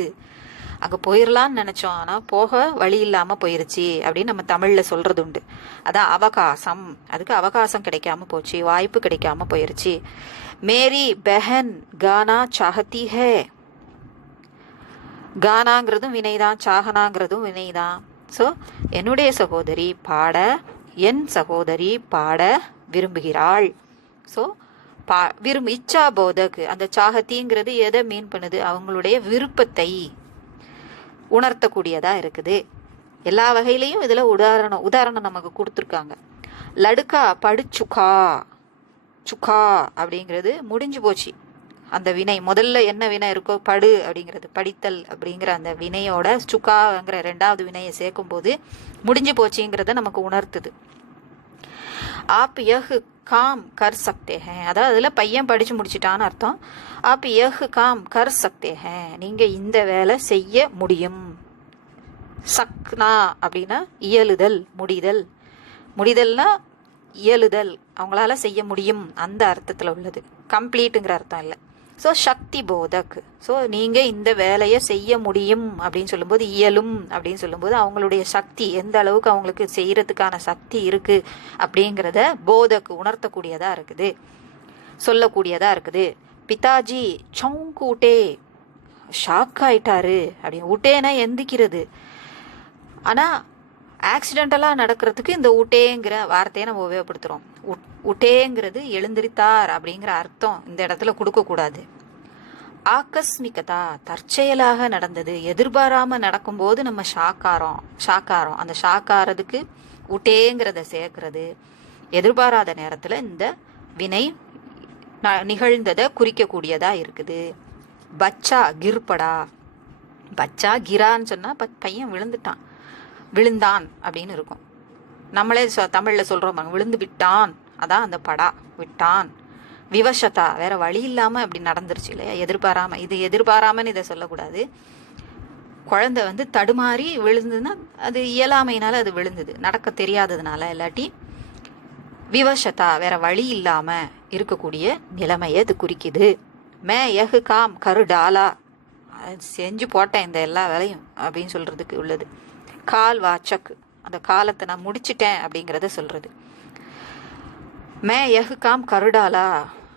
அங்கே போயிடலான்னு நினச்சோம் ஆனால் போக வழி இல்லாமல் போயிருச்சு அப்படின்னு நம்ம தமிழில் சொல்கிறது உண்டு. அதான் அவகாசம், அதுக்கு அவகாசம் கிடைக்காம போச்சு, வாய்ப்பு கிடைக்காம போயிருச்சு. மேரி பெஹன் கானா சாஹத்தி ஹே, கானாங்கிறதும் வினைதான், சாகனாங்கிறதும் வினைதான். ஸோ என்னுடைய சகோதரி பாட, என் சகோதரி பாட விரும்புகிறாள். ஸோ இச்சா போதக்கு, அந்த சாகத்திங்கிறது எதை மீன் பண்ணுது, அவங்களுடைய விருப்பத்தை உணர்த்தக்கூடியதா இருக்குது. எல்லா வகையிலையும் இதுல உதாரணம் நமக்கு கொடுத்துருக்காங்க. லடுக்கா படுச்சுக்கா, சுக்கா அப்படிங்கிறது முடிஞ்சு போச்சு. அந்த வினை முதல்ல என்ன வினை இருக்கோ படு அப்படிங்கிறது, படித்தல் அப்படிங்கிற அந்த வினையோட சுக்காங்கிற 2வது வினையை சேர்க்கும் போது முடிஞ்சு போச்சுங்கிறத நமக்கு உணர்த்துது. ஆப் யஹ் காம் கர் சக்தே ஹே, அதாவது அதில் பையன் படித்து முடிச்சிட்டான்னு அர்த்தம். ஆப் யஹ் காம் கர் சக்தே ஹே, நீங்கள் இந்த வேலை செய்ய முடியும். சக்னா அப்படின்னா இயலுதல், முடிதல். முடிதல்னா இயலுதல், அவங்களால செய்ய முடியும் அந்த அர்த்தத்தில் உள்ளது, கம்ப்ளீட்டுங்கிற அர்த்தம் இல்லை. ஸோ சக்தி போதக், ஸோ நீங்கள் இந்த வேலையை செய்ய முடியும் அப்படின்னு சொல்லும்போது, இயலும் அப்படின்னு சொல்லும்போது அவங்களுடைய சக்தி எந்த அளவுக்கு அவங்களுக்கு செய்யறதுக்கான சக்தி இருக்கு அப்படிங்கிறத போதக்கு உணர்த்தக்கூடியதா இருக்குது, சொல்லக்கூடியதா இருக்குது. பிதாஜி சவுங்கூட்டே, ஷாக் ஆயிட்டாரு அப்படின்னு. ஊட்டேனா எந்திக்கிறது, ஆனால் ஆக்சிடென்டலாக நடக்கிறதுக்கு இந்த ஊட்டேங்கிற வார்த்தையை நம்ம உபயோகப்படுத்துகிறோம். உட்டேங்கிறது எழுந்திரித்தார் அப்படிங்கிற அர்த்தம் இந்த இடத்துல கொடுக்கக்கூடாது. ஆகஸ்மிகதா, தற்செயலாக நடந்தது, எதிர்பாராம நடக்கும்போது நம்ம ஷாக்காரம். அந்த ஷாக்காரதுக்கு உட்டேங்கிறத சேர்க்கிறது. எதிர்பாராத நேரத்தில் இந்த வினை நிகழ்ந்ததை குறிக்கக்கூடியதா இருக்குது. பச்சா கிர்படா, பச்சா கிரான்னு சொன்னா பையன் விழுந்தான் அப்படின்னு இருக்கும். நம்மளே தமிழ்ல சொல்றோம் விழுந்து விட்டான், அதான் அந்த படா, விட்டான். விவசதா, வேற வழி இல்லாம அப்படி நடந்துருச்சு இல்லையா, எதிர்பாராம. இது எதிர்பாராமன்னு இதை சொல்லக்கூடாது. குழந்தை தடுமாறி விழுந்ததுன்னா அது இயலாமையினால அது விழுந்தது, நடக்க தெரியாததுனால. இல்லாட்டி விவசதா, வேற வழி இல்லாம இருக்கக்கூடிய நிலைமையை இது குறிக்குது. மே யஹ் காம் கரு டாலா, செஞ்சு போட்டேன் இந்த எல்லா வேலையும் அப்படின்னு சொல்றதுக்கு உள்ளது. கால் வாச்சக், அந்த காலத்தை நான் முடிச்சிட்டேன் அப்படிங்கிறத சொல்றது. மே யஹ் காம் கருடாலா,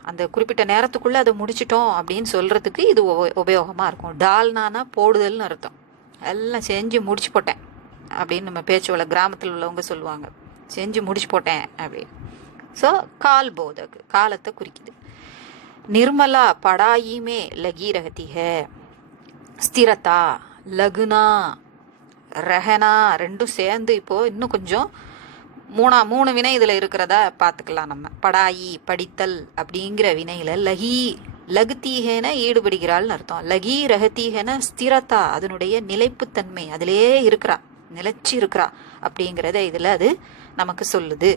அந்த குறிப்பிட்ட நேரத்துக்குள்ள அதை முடிச்சிட்டோம் அப்படின்னு சொல்றதுக்கு இது உபயோகமா இருக்கும். டால்னானா போடுதல்னு அர்த்தம். எல்லாம் செஞ்சு முடிச்சு போட்டேன் அப்படின்னு நம்ம பேச்சு கிராமத்தில் உள்ளவங்க சொல்லுவாங்க, செஞ்சு முடிச்சு போட்டேன் அப்படின்னு. ஸோ கால் போதக்கு, காலத்தை குறிக்குது. நிர்மலா படாயிமே லகி ரகதி ஹே, ஸ்திரதா லகுனா ரஹனா ரெண்டும் சேர்ந்து இப்போ இன்னும் கொஞ்சம் 3 வினை இதில் இருக்கிறதா பார்த்துக்கலாம் நம்ம. படாயி படித்தல் அப்படிங்கிற வினையில லகுத்தீகன ஈடுபடுகிறாள்னு அர்த்தம். லகி ரகத்தீகன ஸ்திரதா, அதனுடைய நிலைப்புத்தன்மை, அதிலே இருக்கிறா, நிலைச்சி இருக்கிறா அப்படிங்கிறத இதில் அது நமக்கு சொல்லுது.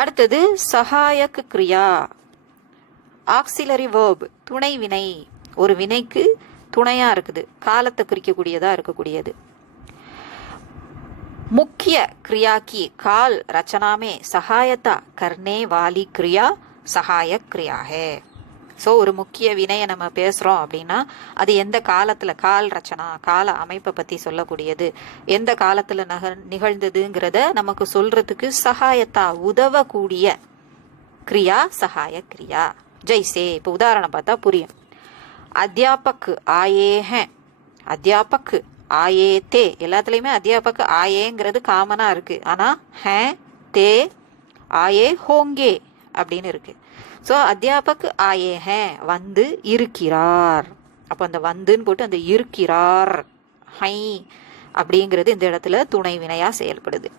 அடுத்தது சகாயக் கிரியா, ஆக்சிலரி வேர்ப், துணை வினை. ஒரு வினைக்கு துணையா இருக்குது, காலத்தை குறிக்கக்கூடியதா இருக்கக்கூடியது. मुख्य क्रिया की काल रचना में सहायता करने वाली क्रिया सहायक क्रिया है. ஸோ ஒரு முக்கிய வினையை நம்ம பேசுகிறோம் அப்படின்னா அது எந்த காலத்தில், கால் ரச்சனா கால அமைப்பை பற்றி சொல்லக்கூடியது, எந்த காலத்தில் நிகழ்ந்ததுங்கிறத நமக்கு சொல்றதுக்கு சகாயத்தா உதவக்கூடிய கிரியா சகாய கிரியா. ஜெய்சே, இப்போ உதாரணம் பார்த்தா புரியும். அத்தியாபக் ஆயே ஹே, அத்தியாபக் ஆயே தே, எல்லாத்துலேயுமே அத்தியாபக் ஆயேங்கிறது காமனாக இருக்குது. ஆனால் ஹே தே ஆயே ஹோங்கே அப்படின்னு இருக்குது. ஸோ அத்தியாபக் ஆயே ஹே, வந்து இருக்கிறார். அப்போ அந்த வந்துன்னு போட்டு அந்த இருக்கிறார் ஹை அப்படிங்கிறது இந்த இடத்துல துணை வினையாக செயல்படுது.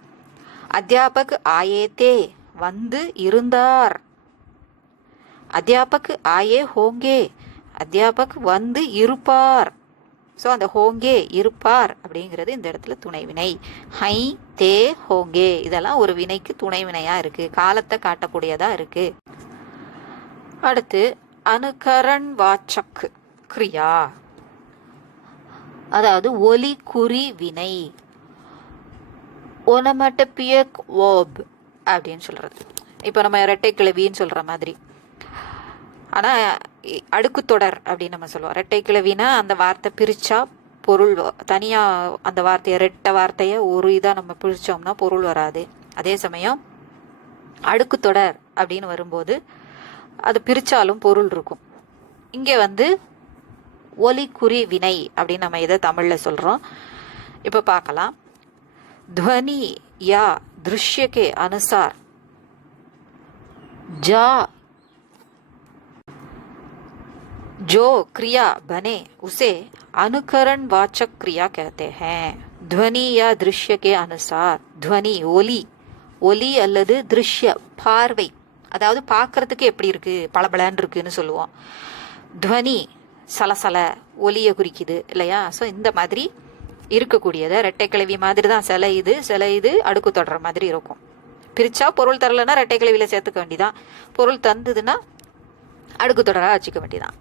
அத்தியாபக் ஆயே தே, வந்து இருந்தார். அத்தியாபக் ஆயே ஹோங்கே, அத்தியாபக் வந்து இருப்பார். ஸோ அந்த ஹோங்கே இருப்பார் அப்படிங்கிறது இந்த இடத்துல துணைவினை. ஹை தே ஹோங்கே இதெல்லாம் ஒரு வினைக்கு துணைவினையாக இருக்குது, காலத்தை காட்டக்கூடியதாக இருக்குது. அடுத்து அனுகரண் வாச்சக் கிரியா, அதாவது ஒலி குறி வினை. ஒனமட்டபியக் வேர்ப் அப்படின்னு சொல்கிறது. இப்போ நம்ம இரட்டை கிளவின்னு சொல்கிற மாதிரி. ஆனால் அடுக்கு தொடர் அப்படின்னு நம்ம சொல்லுவோம். இரட்டை கிளவினா அந்த வார்த்தை பிரித்தா பொருள் தனியாக, அந்த வார்த்தையை ரெட்டை வார்த்தையை ஒரு இதாக நம்ம பிரித்தோம்னா பொருள் வராது. அதே சமயம் அடுக்கு தொடர் அப்படின்னு வரும்போது அது பிரித்தாலும் பொருள் இருக்கும். இங்கே ஒலி குறி வினை அப்படின்னு நம்ம இதை தமிழில் சொல்கிறோம். இப்போ பார்க்கலாம். ध्वनि या दृश्य के अनुसार जो क्रिया बने उसे अनुकरण वाचक क्रिया कहते हैं. ध्वनि या दृश्य के अनुसार, ध्वनि ஒலி, ஒலி அல்லது திருஷ்ய பார்வை, அதாவது பார்க்கறதுக்கு எப்படி இருக்கு, பளபளன்னு இருக்குன்னு சொல்லுவோம். ध्वनि சலசல ஒலியை குறிக்குது இல்லையா? ஸோ இந்த மாதிரி இருக்கக்கூடியதை ரெட்டை கிளவி மாதிரி தான். சில இது அடுக்கு தொடர மாதிரி இருக்கும். பிரிச்சா பொருள் தரலன்னா ரெட்டை கிளவியில் சேர்த்துக்க வேண்டிதான், பொருள் தந்ததுன்னா அடுக்கு தொடரா வச்சுக்க வேண்டிதான்.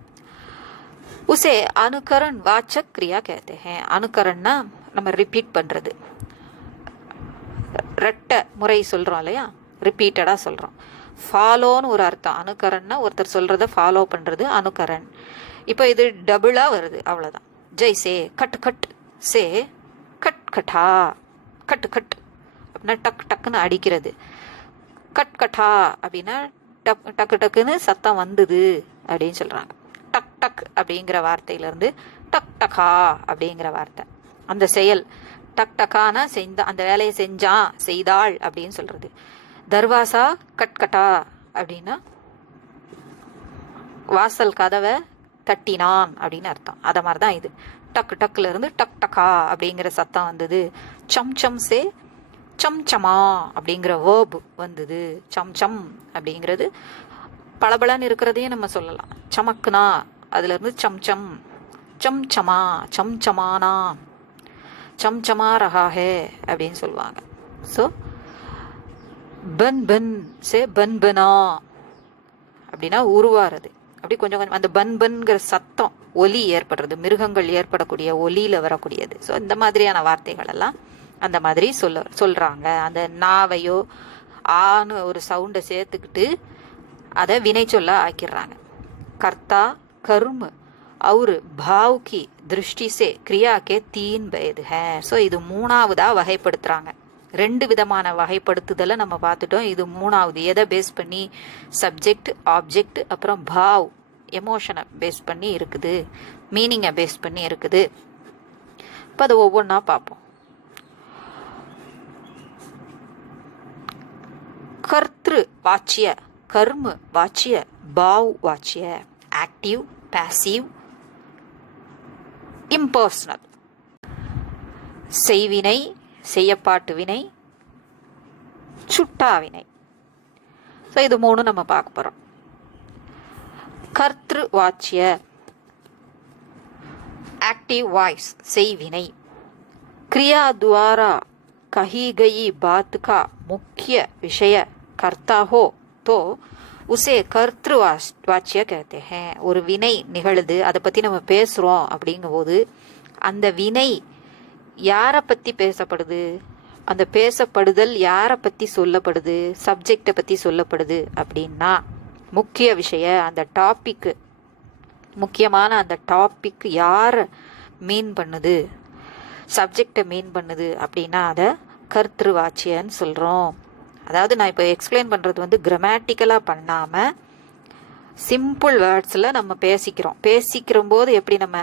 உசே அனுகரண் வாச்சக் கிரியா कहते हैं. அனுகரண்னா நம்ம ரிப்பீட் பண்ணுறது, ரெட்டை முறை சொல்கிறோம் இல்லையா, ரிப்பீட்டடாக சொல்கிறோம். ஃபாலோன்னு ஒரு அர்த்தம். அனுகரண்னா ஒருத்தர் சொல்கிறத ஃபாலோ பண்ணுறது அனுகரண். இப்போ இது டபுளாக வருது, அவ்வளோதான். ஜெய்சே கட் கட், சே கட் கட்டா, கட் கட் அப்படின்னா டக் டக்குன்னு அடிக்கிறது. கட் கட்டா அப்படின்னா டக்கு டக்குன்னு சத்தம் வந்தது அப்படின்னு சொல்கிறாங்க. டக் டக் அப்படிங்கிற வார்த்தையிலேருந்து டக் டக்கா அப்படிங்கிற வார்த்தை, அந்த செயல் டக் டக்கானா அந்த வேலையை செய்தாள் அப்படின்னு சொல்கிறது. தர்வாசா கட் கட்டா அப்படின்னா வாசல் கதவை தட்டினான் அப்படின்னு அர்த்தம். அதை மாதிரி தான் இது. டக்கு டக்குல இருந்து டக் டக்கா அப்படிங்கிற சத்தம் வந்தது. சம் சம் சே சம் சமா அப்படிங்கிற வேர்ப் வந்தது. சம் சம் அப்படிங்கிறது பளபளன்னு இருக்கிறதையும் நம்ம சொல்லலாம். சமக்குனா அதுல இருந்து சம் சம், சம் சமா, சம் சமானா, சம் சமா ரஹா ஹே அப்படின்னு சொல்லுவாங்க. ஸோ பன் பன் சே பன் பனா அப்படின்னா உருவாறது. அப்படி கொஞ்சம் கொஞ்சம் அந்த பன் பன்கிற சத்தம் ஒலி ஏற்படுறது, மிருகங்கள் ஏற்படக்கூடிய ஒலியில் வரக்கூடியது. ஸோ இந்த மாதிரியான வார்த்தைகள் எல்லாம் அந்த மாதிரி சொல்கிறாங்க. அந்த நாவையோ ஆன்னு ஒரு சவுண்டை சேர்த்துக்கிட்டு அதை வினை சொல்ல ஆக்கிடுறாங்க. கர்த்தா கர்ம और भाव की दृष्टि से क्रिया के 3 भेद है. ஸோ இது மூணாவதாக வகைப்படுத்துகிறாங்க. 2 விதமான வகைப்படுத்துதலை நம்ம பார்த்துட்டோம். இது மூணாவது. எதை பேஸ் பண்ணி? சப்ஜெக்ட், ஆப்ஜெக்ட், அப்புறம் பாவ் எமோஷனை பேஸ் பண்ணி இருக்குது, மீனிங்கை பேஸ் பண்ணி இருக்குது. இப்போ அதை ஒவ்வொன்றா பார்ப்போம். கர்த்திரு வாச்சிய, கர்ம வாச்சிய, பாவ் வாச்சிய, ஆக்டிவ், பாசிவ், இம்பர்சனல். செய்வினை, செய்யப்பாட்டு வினை, சுட்டா வினை. ஸோ இது 3 நம்ம பார்க்க போகிறோம். கர்த்திரு வாச்சிய एक्टिव वॉइस செய்வினை. क्रिया द्वारा कही गई बात का मुख्य विषय कर्ता हो तो उसे कर्तृवाच्य कहते हैं. ஒரு வினை நிகழுது, அதை பற்றி நம்ம பேசுகிறோம் அப்படிங்கும்போது அந்த வினை யாரை பற்றி பேசப்படுது, அந்த பேசப்படுதல் யாரை பற்றி சொல்லப்படுது, சப்ஜெக்டை பற்றி சொல்லப்படுது அப்படின்னா முக்கிய விஷய அந்த டாபிக், முக்கியமான அந்த டாபிக் யாரை மீன் பண்ணுது, சப்ஜெக்டை மீன் பண்ணுது அப்படின்னா அதை கர்த்திருவாச்சியன்னு சொல்கிறோம். அதாவது நான் இப்போ எக்ஸ்பிளைன் பண்ணுறது கிராமட்டிக்கலாக பண்ணாமல் சிம்பிள் வேர்ட்ஸில் நம்ம பேசிக்கிற போது எப்படி நம்ம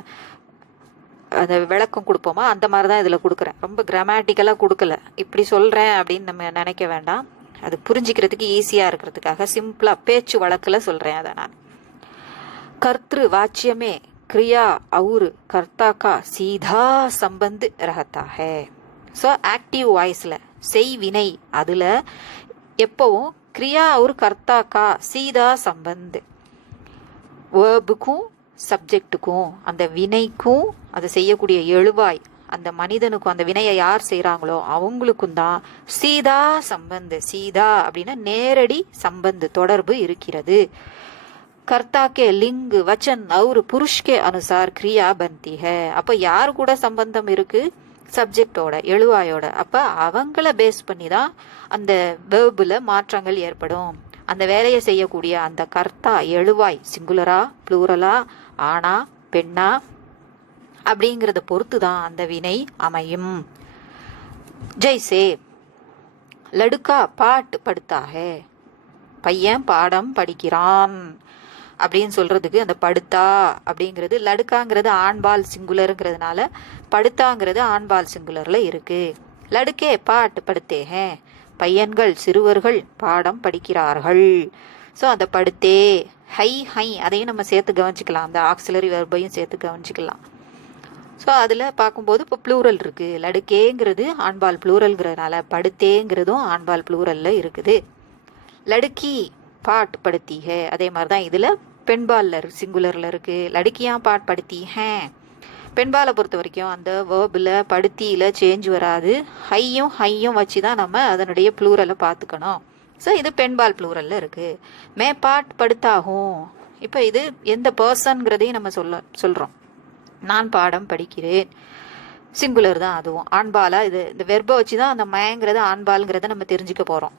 அந்த விளக்கம் கொடுப்போமோ அந்த மாதிரி தான் இதில் கொடுக்குறேன். ரொம்ப கிராமட்டிக்கலாக கொடுக்கல, இப்படி சொல்கிறேன் அப்படின்னு நம்ம நினைக்க வேண்டாம். அது புரிஞ்சிக்கிறதுக்கு ஈஸியாக இருக்கிறதுக்காக சிம்பிளாக பேச்சு வழக்கில் சொல்கிறேன். அதை நான் कर्तृ वाच्य में क्रिया और कर्ता का सीधा संबंध रहता है. ஸோ ஆக்டிவ் வாய்ஸில் செய்வினை அதில் எப்பவும் கிரியா ஒரு கர்த்தா கா சீதா சம்பந்த், வேர்புக்கும் சப்ஜெக்டுக்கும் அந்த வினைக்கும் அதை செய்யக்கூடிய எழுவாய் அந்த மனிதனுக்கும் அந்த வினையை யார் செய்கிறாங்களோ அவங்களுக்கும் தான் சீதா சம்பந்து. சீதா அப்படின்னா நேரடி சம்பந்து தொடர்பு இருக்கிறது. கர்த்தா கே லிங்க் வச்சன் और पुरुष के अनुसार क्रिया बनती है. அப்ப யார் கூட சம்பந்தம் இருக்கு? சப்ஜெக்டோட எழுவாயோட. அப்ப அவங்கள பேஸ் பண்ணி தான் அந்த வேர்புல மாற்றங்கள் ஏற்படும். அந்த வேலையை செய்யக்கூடிய அந்த கர்த்தா எழுவாய் சிங்குலரா ப்ளூரலா ஆனா பெண்ணா அப்படிங்கிறத பொறுத்து தான் அந்த வினை அமையும். ஜெய்சே லடுக்கா பாட் படுத்தா ஹே, பையன் பாடம் படிக்கிறான் அப்படின்னு சொல்றதுக்கு அந்த படுத்தா அப்படிங்கிறது லடுக்காங்கிறது ஆண்பால் சிங்குலருங்கிறதுனால படுத்தாங்கிறது ஆண்பால் சிங்குலர்ல இருக்கு. லடுக்கே பாட் படுத்தே ஹே, பையன்கள் சிறுவர்கள் பாடம் படிக்கிறார்கள். ஸோ அந்த படுத்தே ஹை ஹை அதையும் நம்ம சேர்த்து கவனிச்சிக்கலாம். அந்த ஆக்சிலரி வெர்பையும் சேர்த்து கவனிச்சிக்கலாம். ஸோ அதில் பார்க்கும்போது இப்போ ப்ளூரல் இருக்குது. லடுக்கேங்கிறது ஆண்பால் ப்ளூரல்ங்கிறதுனால படுத்தேங்கிறதும் ஆண்பால் ப்ளூரலில் இருக்குது. லடுக்கி பாட் படுத்தி ஹே, அதே மாதிரி தான் இதில் பெண்பாலில் சிங்குலரில் இருக்குது. லடுக்கியா பாட் படுத்தி ஹே. பெண்பாலை பொறுத்த வரைக்கும் அந்த வேர்பில் படுத்தியில் சேஞ்ச் வராது. ஹையும் வச்சு தான் நம்ம அதனுடைய ப்ளூரலை பார்த்துக்கணும். ஸோ இது பெண்பால் ப்ளூரலில் இருக்குது. மே பாட் படுத்தாகும். இப்போ இது எந்த பர்சன்கிறதையும் நம்ம சொல்கிறோம். நான் பாடம் படிக்கிறேன் சிங்குலர் தான், அதுவும் ஆண்பாலா. இந்த வெர்பை வச்சு தான் அந்த மேங்கிறத ஆண்பாலுங்கிறத நம்ம தெரிஞ்சுக்க போகிறோம்.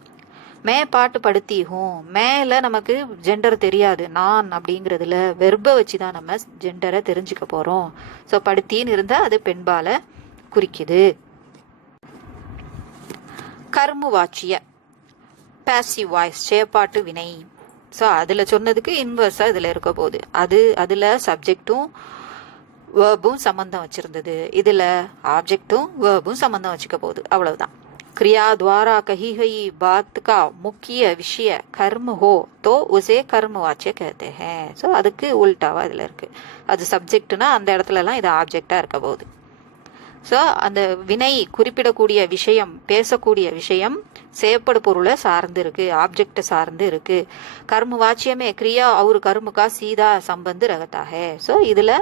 மே பாட்டு படுத்திகும், மேல நமக்கு ஜெண்டர் தெரியாது. நான் அப்படிங்கிறதுல வெர்பை வச்சு தான் நம்ம ஜெண்டரை தெரிஞ்சுக்க போகிறோம். ஸோ படுத்தின்னு இருந்தால் அது பெண்பாலை குறிக்குது. கர்ம வாச்சிய பேசிவ் வாய்ஸ் செயற்பாட்டு வினை. ஸோ அதில் சொன்னதுக்கு இன்வர்ஸாக இதில் இருக்க போகுது. அதில் சப்ஜெக்டும் வேர்பும் சம்பந்தம் வச்சிருந்தது. இதில் ஆப்ஜெக்டும் வேர்பும் சம்பந்தம் வச்சுக்க போகுது. அவ்வளவுதான். क्रिया द्वारा कही गई बात का मुख्य विषय कर्म हो तो उसे कर्मवाच्य कहते हैं. ஸோ அதுக்கு உல்டாவா இதில் இருக்கு. அது சப்ஜெக்ட்னா அந்த இடத்துலலாம் இது ஆப்ஜெக்டா இருக்க போகுது. ஸோ அந்த வினை குறிப்பிடக்கூடிய விஷயம் பேசக்கூடிய விஷயம் செயற்படு பொருளை சார்ந்து இருக்கு, ஆப்ஜெக்டை சார்ந்து இருக்கு. கர்ம வாச்சியமே கிரியா और कर्म का सीधा संबंध रहता है. ஸோ இதில்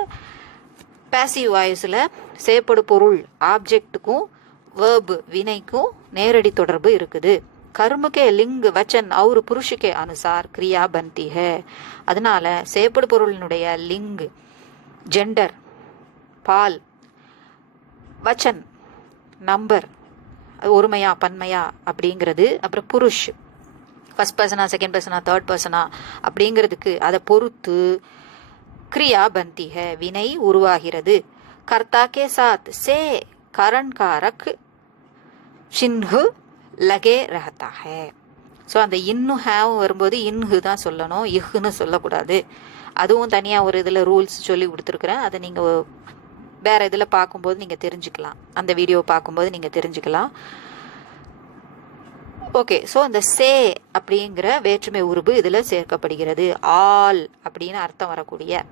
பேசிவ் வாய்ஸில் செயற்படு பொருள் ஆப்ஜெக்டுக்கும் வேர்பு வினைக்கும் நேரடி தொடர்பு இருக்குது. कर्म के लिंग वचन और पुरुष के अनुसार क्रिया बनती है. அதனால செயற்படு பொருளினுடைய லிங் ஜெண்டர் பால் வச்சன் நம்பர் ஒருமையா பன்மையா அப்படிங்கிறது, அப்புறம் புருஷ் ஃபர்ஸ்ட் பர்சனா செகண்ட் பர்சனா தேர்ட் பர்சனா அப்படிங்கிறதுக்கு அதை பொறுத்து क्रिया बनती है வினை உருவாகிறது. कर्ता के साथ से करण कारक चिन्ह लगे रहता है. ஸோ அந்த இன்னு ஹேவ் வரும்போது இன்ஹு தான் சொல்லணும், இஹ்னு சொல்லக்கூடாது. அதுவும் தனியாக ஒரு இதில் ரூல்ஸ் சொல்லி கொடுத்துருக்குறேன். அதை நீங்கள் வேறு இதில் பார்க்கும்போது நீங்கள் தெரிஞ்சுக்கலாம், அந்த வீடியோ பார்க்கும்போது நீங்கள் தெரிஞ்சுக்கலாம். ஓகே. ஸோ அந்த சே அப்படிங்கிற வேற்றுமை உருபு இதில் சேர்க்கப்படுகிறது. ஆல் அப்படின்னு அர்த்தம் வரக்கூடிய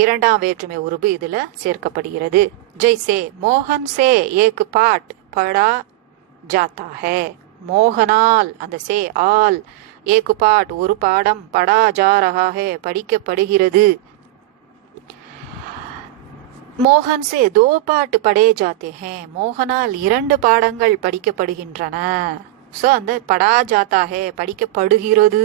இரண்டாம் வேற்றுமை உருபு இதில் சேர்க்கப்படுகிறது. ஜெய்சே மோகன் சே ஏக் பாட் படா ஜாத்தா ஹே. மோகனால் அந்த சே ஆல் ஏக் பாட் ஒரு பாடம் படா ஜா ரஹா ஹே படிக்கப்படுகிறது. மோகன் சே தோ பாட் படே ஜாத்தே ஹே. மோகனால் இரண்டு பாடங்கள் படிக்கப்படுகின்றன. ஸோ அந்த படா ஜாத்தா ஹே படிக்கப்படுகிறது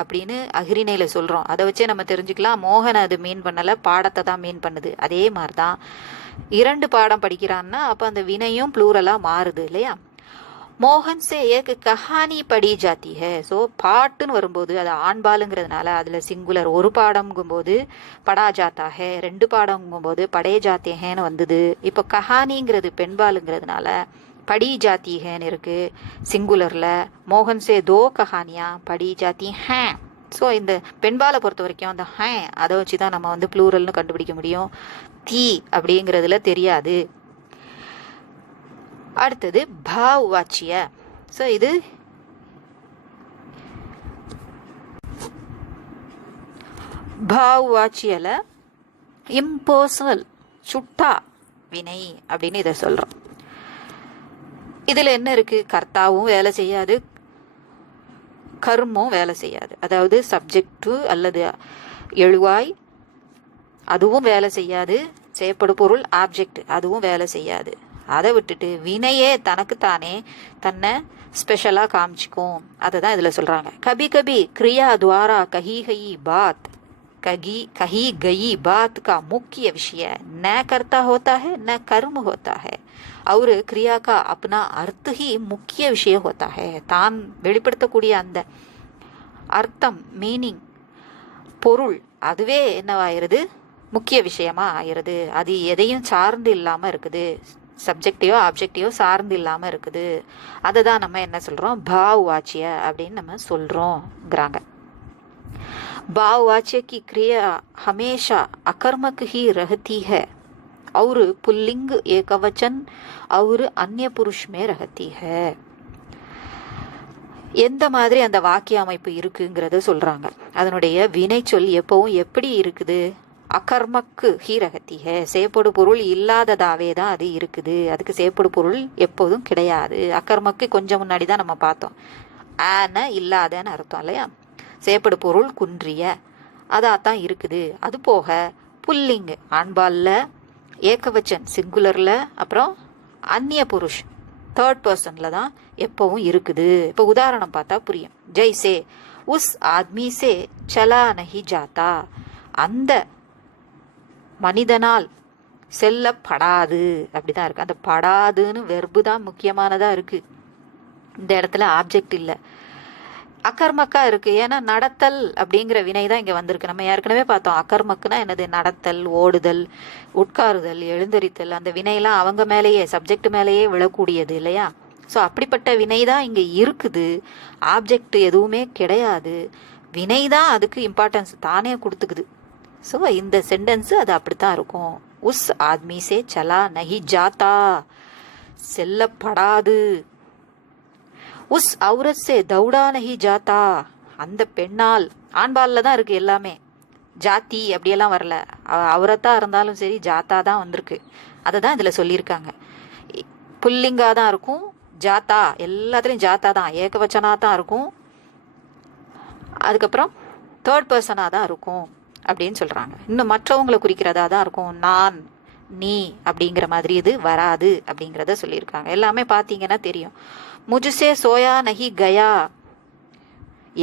அப்படின்னு அகிரிணையில சொல்றோம். அதை வச்சே நம்ம தெரிஞ்சுக்கலாம் மோகன் அது மீன் பண்ணல, பாடத்தை தான் மீன் பண்ணுது. அதே மாதிரி தான் இரண்டு பாடம் படிக்கிறான்னா அப்போ அந்த வினையும் ப்ளூரலா மாறுது இல்லையா. மோகன் சே ஏக் கஹானி படி ஜாத்தி ஹே. ஸோ பாட்டுன்னு வரும்போது அது ஆண்பாலுங்கிறதுனால அதில் சிங்குலர் ஒரு பாடம்ங்கும்போது படா ஜாத்தா ஹே, ரெண்டு பாடம்ங்கும்போது படே ஜாத்தே ஹேன்னு வந்தது. இப்போ கஹானிங்கிறது பெண்பாலுங்கிறதுனால படி ஜாத்தி ஹேன்னு இருக்கு சிங்குலர்ல. மோகன் சே தோ கஹானியா படி ஜாத்தி ஹே. ஸோ இந்த பெண்பாலை பொறுத்த வரைக்கும் அந்த ஹே அதை வச்சு தான் நம்ம வந்து ப்ளூரல்னு கண்டுபிடிக்க முடியும். தீ அப்படிங்கிறதுல தெரியாது. அடுத்தது பாவ் வாச்சிய. ஸோ இது பாவ் வாச்சியல இம்பர்சனல் சுட்டா வினை அப்படின்னு இதை சொல்றோம். இதில் என்ன இருக்கு? கர்த்தாவும் வேலை செய்யாது, கர்மும் வேலை செய்யாது. அதாவது சப்ஜெக்டு அல்லது எழுவாய் அதுவும் வேலை செய்யாது. செய்யப்படு பொருள் ஆப்ஜெக்ட், அதுவும் வேலை செய்யாது. அதை விட்டுட்டு வினையே தனக்குத்தானே தன்னை ஸ்பெஷலாக காமிச்சிக்கும். அதை தான் இதில் சொல்கிறாங்க. கபி கபி கிரியா துவாரா கஹி கஹி பாத் कही गई बात का मुख्य विषय न कर्ता होता है न कर्म होता है और क्रिया का अपना अर्थ ही मुख्य विषय होता है. தான் வெளிப்படுத்தக்கூடிய அந்த அர்த்தம், மீனிங், பொருள், அதுவே என்னவாயிருது, முக்கிய விஷயமா ஆயிருது. அது எதையும் சார்ந்து இல்லாமல் இருக்குது, சப்ஜெக்டையோ ஆப்ஜெக்டையோ சார்ந்து இல்லாமல் இருக்குது. அதை தான் நம்ம என்ன சொல்கிறோம், பாவ் வாச்சிய அப்படின்னு நம்ம சொல்கிறோங்கிறாங்க. भाववाच्य की क्रिया हमेशा अकर्मक ही रहती है और पुल्लिंग एकवचन और अन्य पुरुष में रहती है. எந்த மாதிரி அந்த வாக்கிய அமைப்பு இருக்குங்கிறத சொல்றாங்க. அதனுடைய வினை சொல் எப்பவும் எப்படி இருக்குது, அகர்மக்கு ஹி ரகத்தி ஹே, செய்யப்படு பொருள் இல்லாததாவே தான் அது இருக்குது. அதுக்கு செய்யப்படு பொருள் எப்போதும் கிடையாது. அகர்மக்கு கொஞ்சம் முன்னாடி தான் நம்ம பார்த்தோம், ஆன இல்லாதன்னு அர்த்தம் இல்லையா. செய்யப்படு பொருள் குன்றிய அதாத்தான் இருக்குது. அது போக புல்லிங் ஆண்பாலில், ஏகவச்சன் சிங்குலரில், அப்புறம் அந்நிய புருஷ் தேர்ட் பர்சனில் தான் எப்பவும் இருக்குது. இப்போ உதாரணம் பார்த்தா புரியும். ஜெய்சே உஸ் ஆத்மி சே சலா நஹி ஜாத்தா, அந்த மனிதனால் செல்லப்படாது அப்படிதான் இருக்கு. அந்த படாதுன்னு வெர்பு தான் முக்கியமானதாக இருக்குது. இந்த இடத்துல ஆப்ஜெக்ட் இல்லை, அகர்மக்கா இருக்கு. ஏன்னா நடத்தல் அப்படிங்கிற வினை தான் இங்க வந்திருக்கு. நம்ம ஏற்கனவே பார்த்தோம், அகர்மக்குனா என்னது, நடத்தல், ஓடுதல், உட்காருதல், எழுந்தரித்தல், அந்த வினையெல்லாம் அவங்க மேலேயே, சப்ஜெக்ட் மேலேயே விழக்கூடியது இல்லையா. ஸோ அப்படிப்பட்ட வினை தான் இங்க இருக்குது, ஆப்ஜெக்ட் எதுவுமே கிடையாது. வினை தான் அதுக்கு இம்பார்ட்டன்ஸ் தானே கொடுத்துக்குது. ஸோ இந்த சென்டென்ஸ் அது அப்படித்தான் இருக்கும். உஸ் ஆத்மி சே சலா நஹி ஜாத்தா, செல்லப்படாது. உஸ் அவுரத் சே தௌடா நஹி ஜாத்தா, அந்த பெண்ணால், ஆண்பாலில் தான் இருக்கு எல்லாமே, ஜாத்தி அப்படியெல்லாம் வரல. அவுரத்தா இருந்தாலும் சரி ஜாத்தா தான் வந்திருக்கு. அதை தான் இதில் சொல்லியிருக்காங்க. புல்லிங்கா தான் இருக்கும், ஜாத்தா எல்லாத்துலேயும் ஜாத்தா தான், ஏகவச்சனா தான் இருக்கும், அதுக்கப்புறம் தேர்ட் பர்சனாக தான் இருக்கும் அப்படின்னு சொல்கிறாங்க. இன்னும் மற்றவங்களை குறிக்கிறதா தான் இருக்கும், நான், நீ அப்படிங்கிற மாதிரி இது வராது அப்படிங்கிறத சொல்லியிருக்காங்க. எல்லாமே பார்த்தீங்கன்னா தெரியும். முஜுசே சோயா நஹி கயா,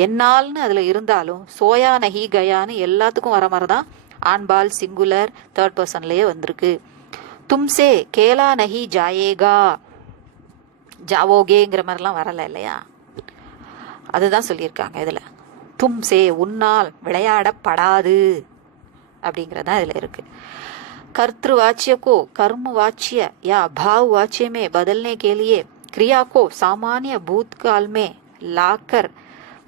என்னால்னு அதில் இருந்தாலும் சோயா நஹி கயான்னு எல்லாத்துக்கும் வர மாதிரி தான் ஆண்பால் சிங்குலர் தேர்ட் பர்சன்லேயே வந்திருக்கு. தும்சே கேலா நஹி ஜாயேகா, ஜாவோகேங்கிற மாதிரிலாம் வரல இல்லையா. அதுதான் சொல்லியிருக்காங்க இதில். தும்சே உன்னால் விளையாடப்படாது அப்படிங்கிறதான் இதில் இருக்கு. कर्तृवाच्य को कर्मवाच्य या भाववाच्य में बदलने के लिए क्रिया को सामान्य भूतकाल में लाकर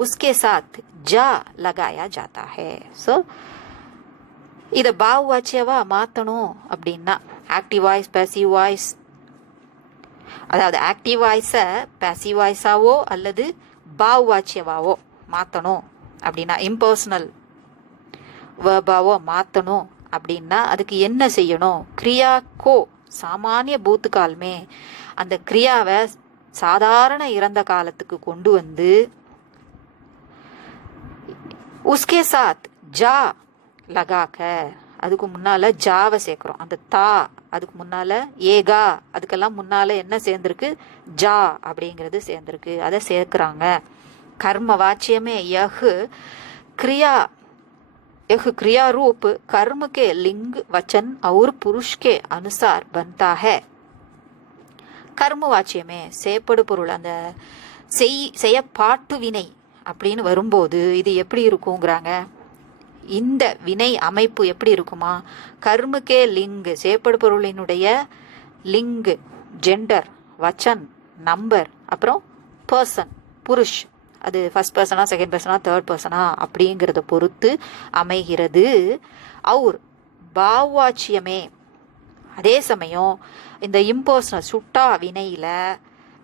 उसके साथ जा लगाया जाता है. ஸோ இதை பாவவாச்சியவா மாற்றணும் அப்படின்னா ஆக்டிவ் வாய்ஸ், பேசிவ் வாய்ஸ், அதாவது ஆக்டிவ் வாய்ஸை பேசிவ் வாய்ஸாவோ அல்லது பாவவாச்சியவாவோ மாற்றணும் அப்படின்னா, இம்பர்சனல் வேர்பாவோ மாற்றணும் அப்படின்னா அதுக்கு என்ன செய்யணும், கிரியா கோ சாமானிய பூத்துக்கால்மே, அந்த கிரியாவை சாதாரண இறந்த காலத்துக்கு கொண்டு வந்து உஸ்கே சாத் ஜா லகாக்க, அதுக்கு முன்னால ஜாவை சேர்க்கிறோம். அந்த தா அதுக்கு முன்னால ஏகா, அதுக்கெல்லாம் முன்னால என்ன சேர்ந்திருக்கு, ஜா அப்படிங்கிறது சேர்ந்திருக்கு, அதை சேர்க்கிறாங்க. கர்ம வாச்சியமே யஹ் क्रिया, यह क्रिया रूप कर्म के लिंग वचन और पुरुष के अनुसार बनता है. கர்ம வாச்சியமே செய்யப்படு பொருள், அந்த செய்யப்பாட்டு வினை அப்படின்னு வரும்போது இது எப்படி இருக்குங்கிறாங்க. இந்த வினை அமைப்பு எப்படி இருக்குமா, கர்முக்கே லிங்கு, செய்யப்படு பொருளினுடைய லிங்கு, ஜெண்டர், வச்சன், நம்பர், அப்புறம் பர்சன், புருஷ், அது ஃபர்ஸ்ட் பர்சனா செகண்ட் பர்சனா தேர்ட் பர்சனா அப்படிங்கிறத பொறுத்து அமைகிறது. அவுர் பாவாச்சியமே, அதே சமயம் இந்த இம்பர்சனல் சுட்டா வினையில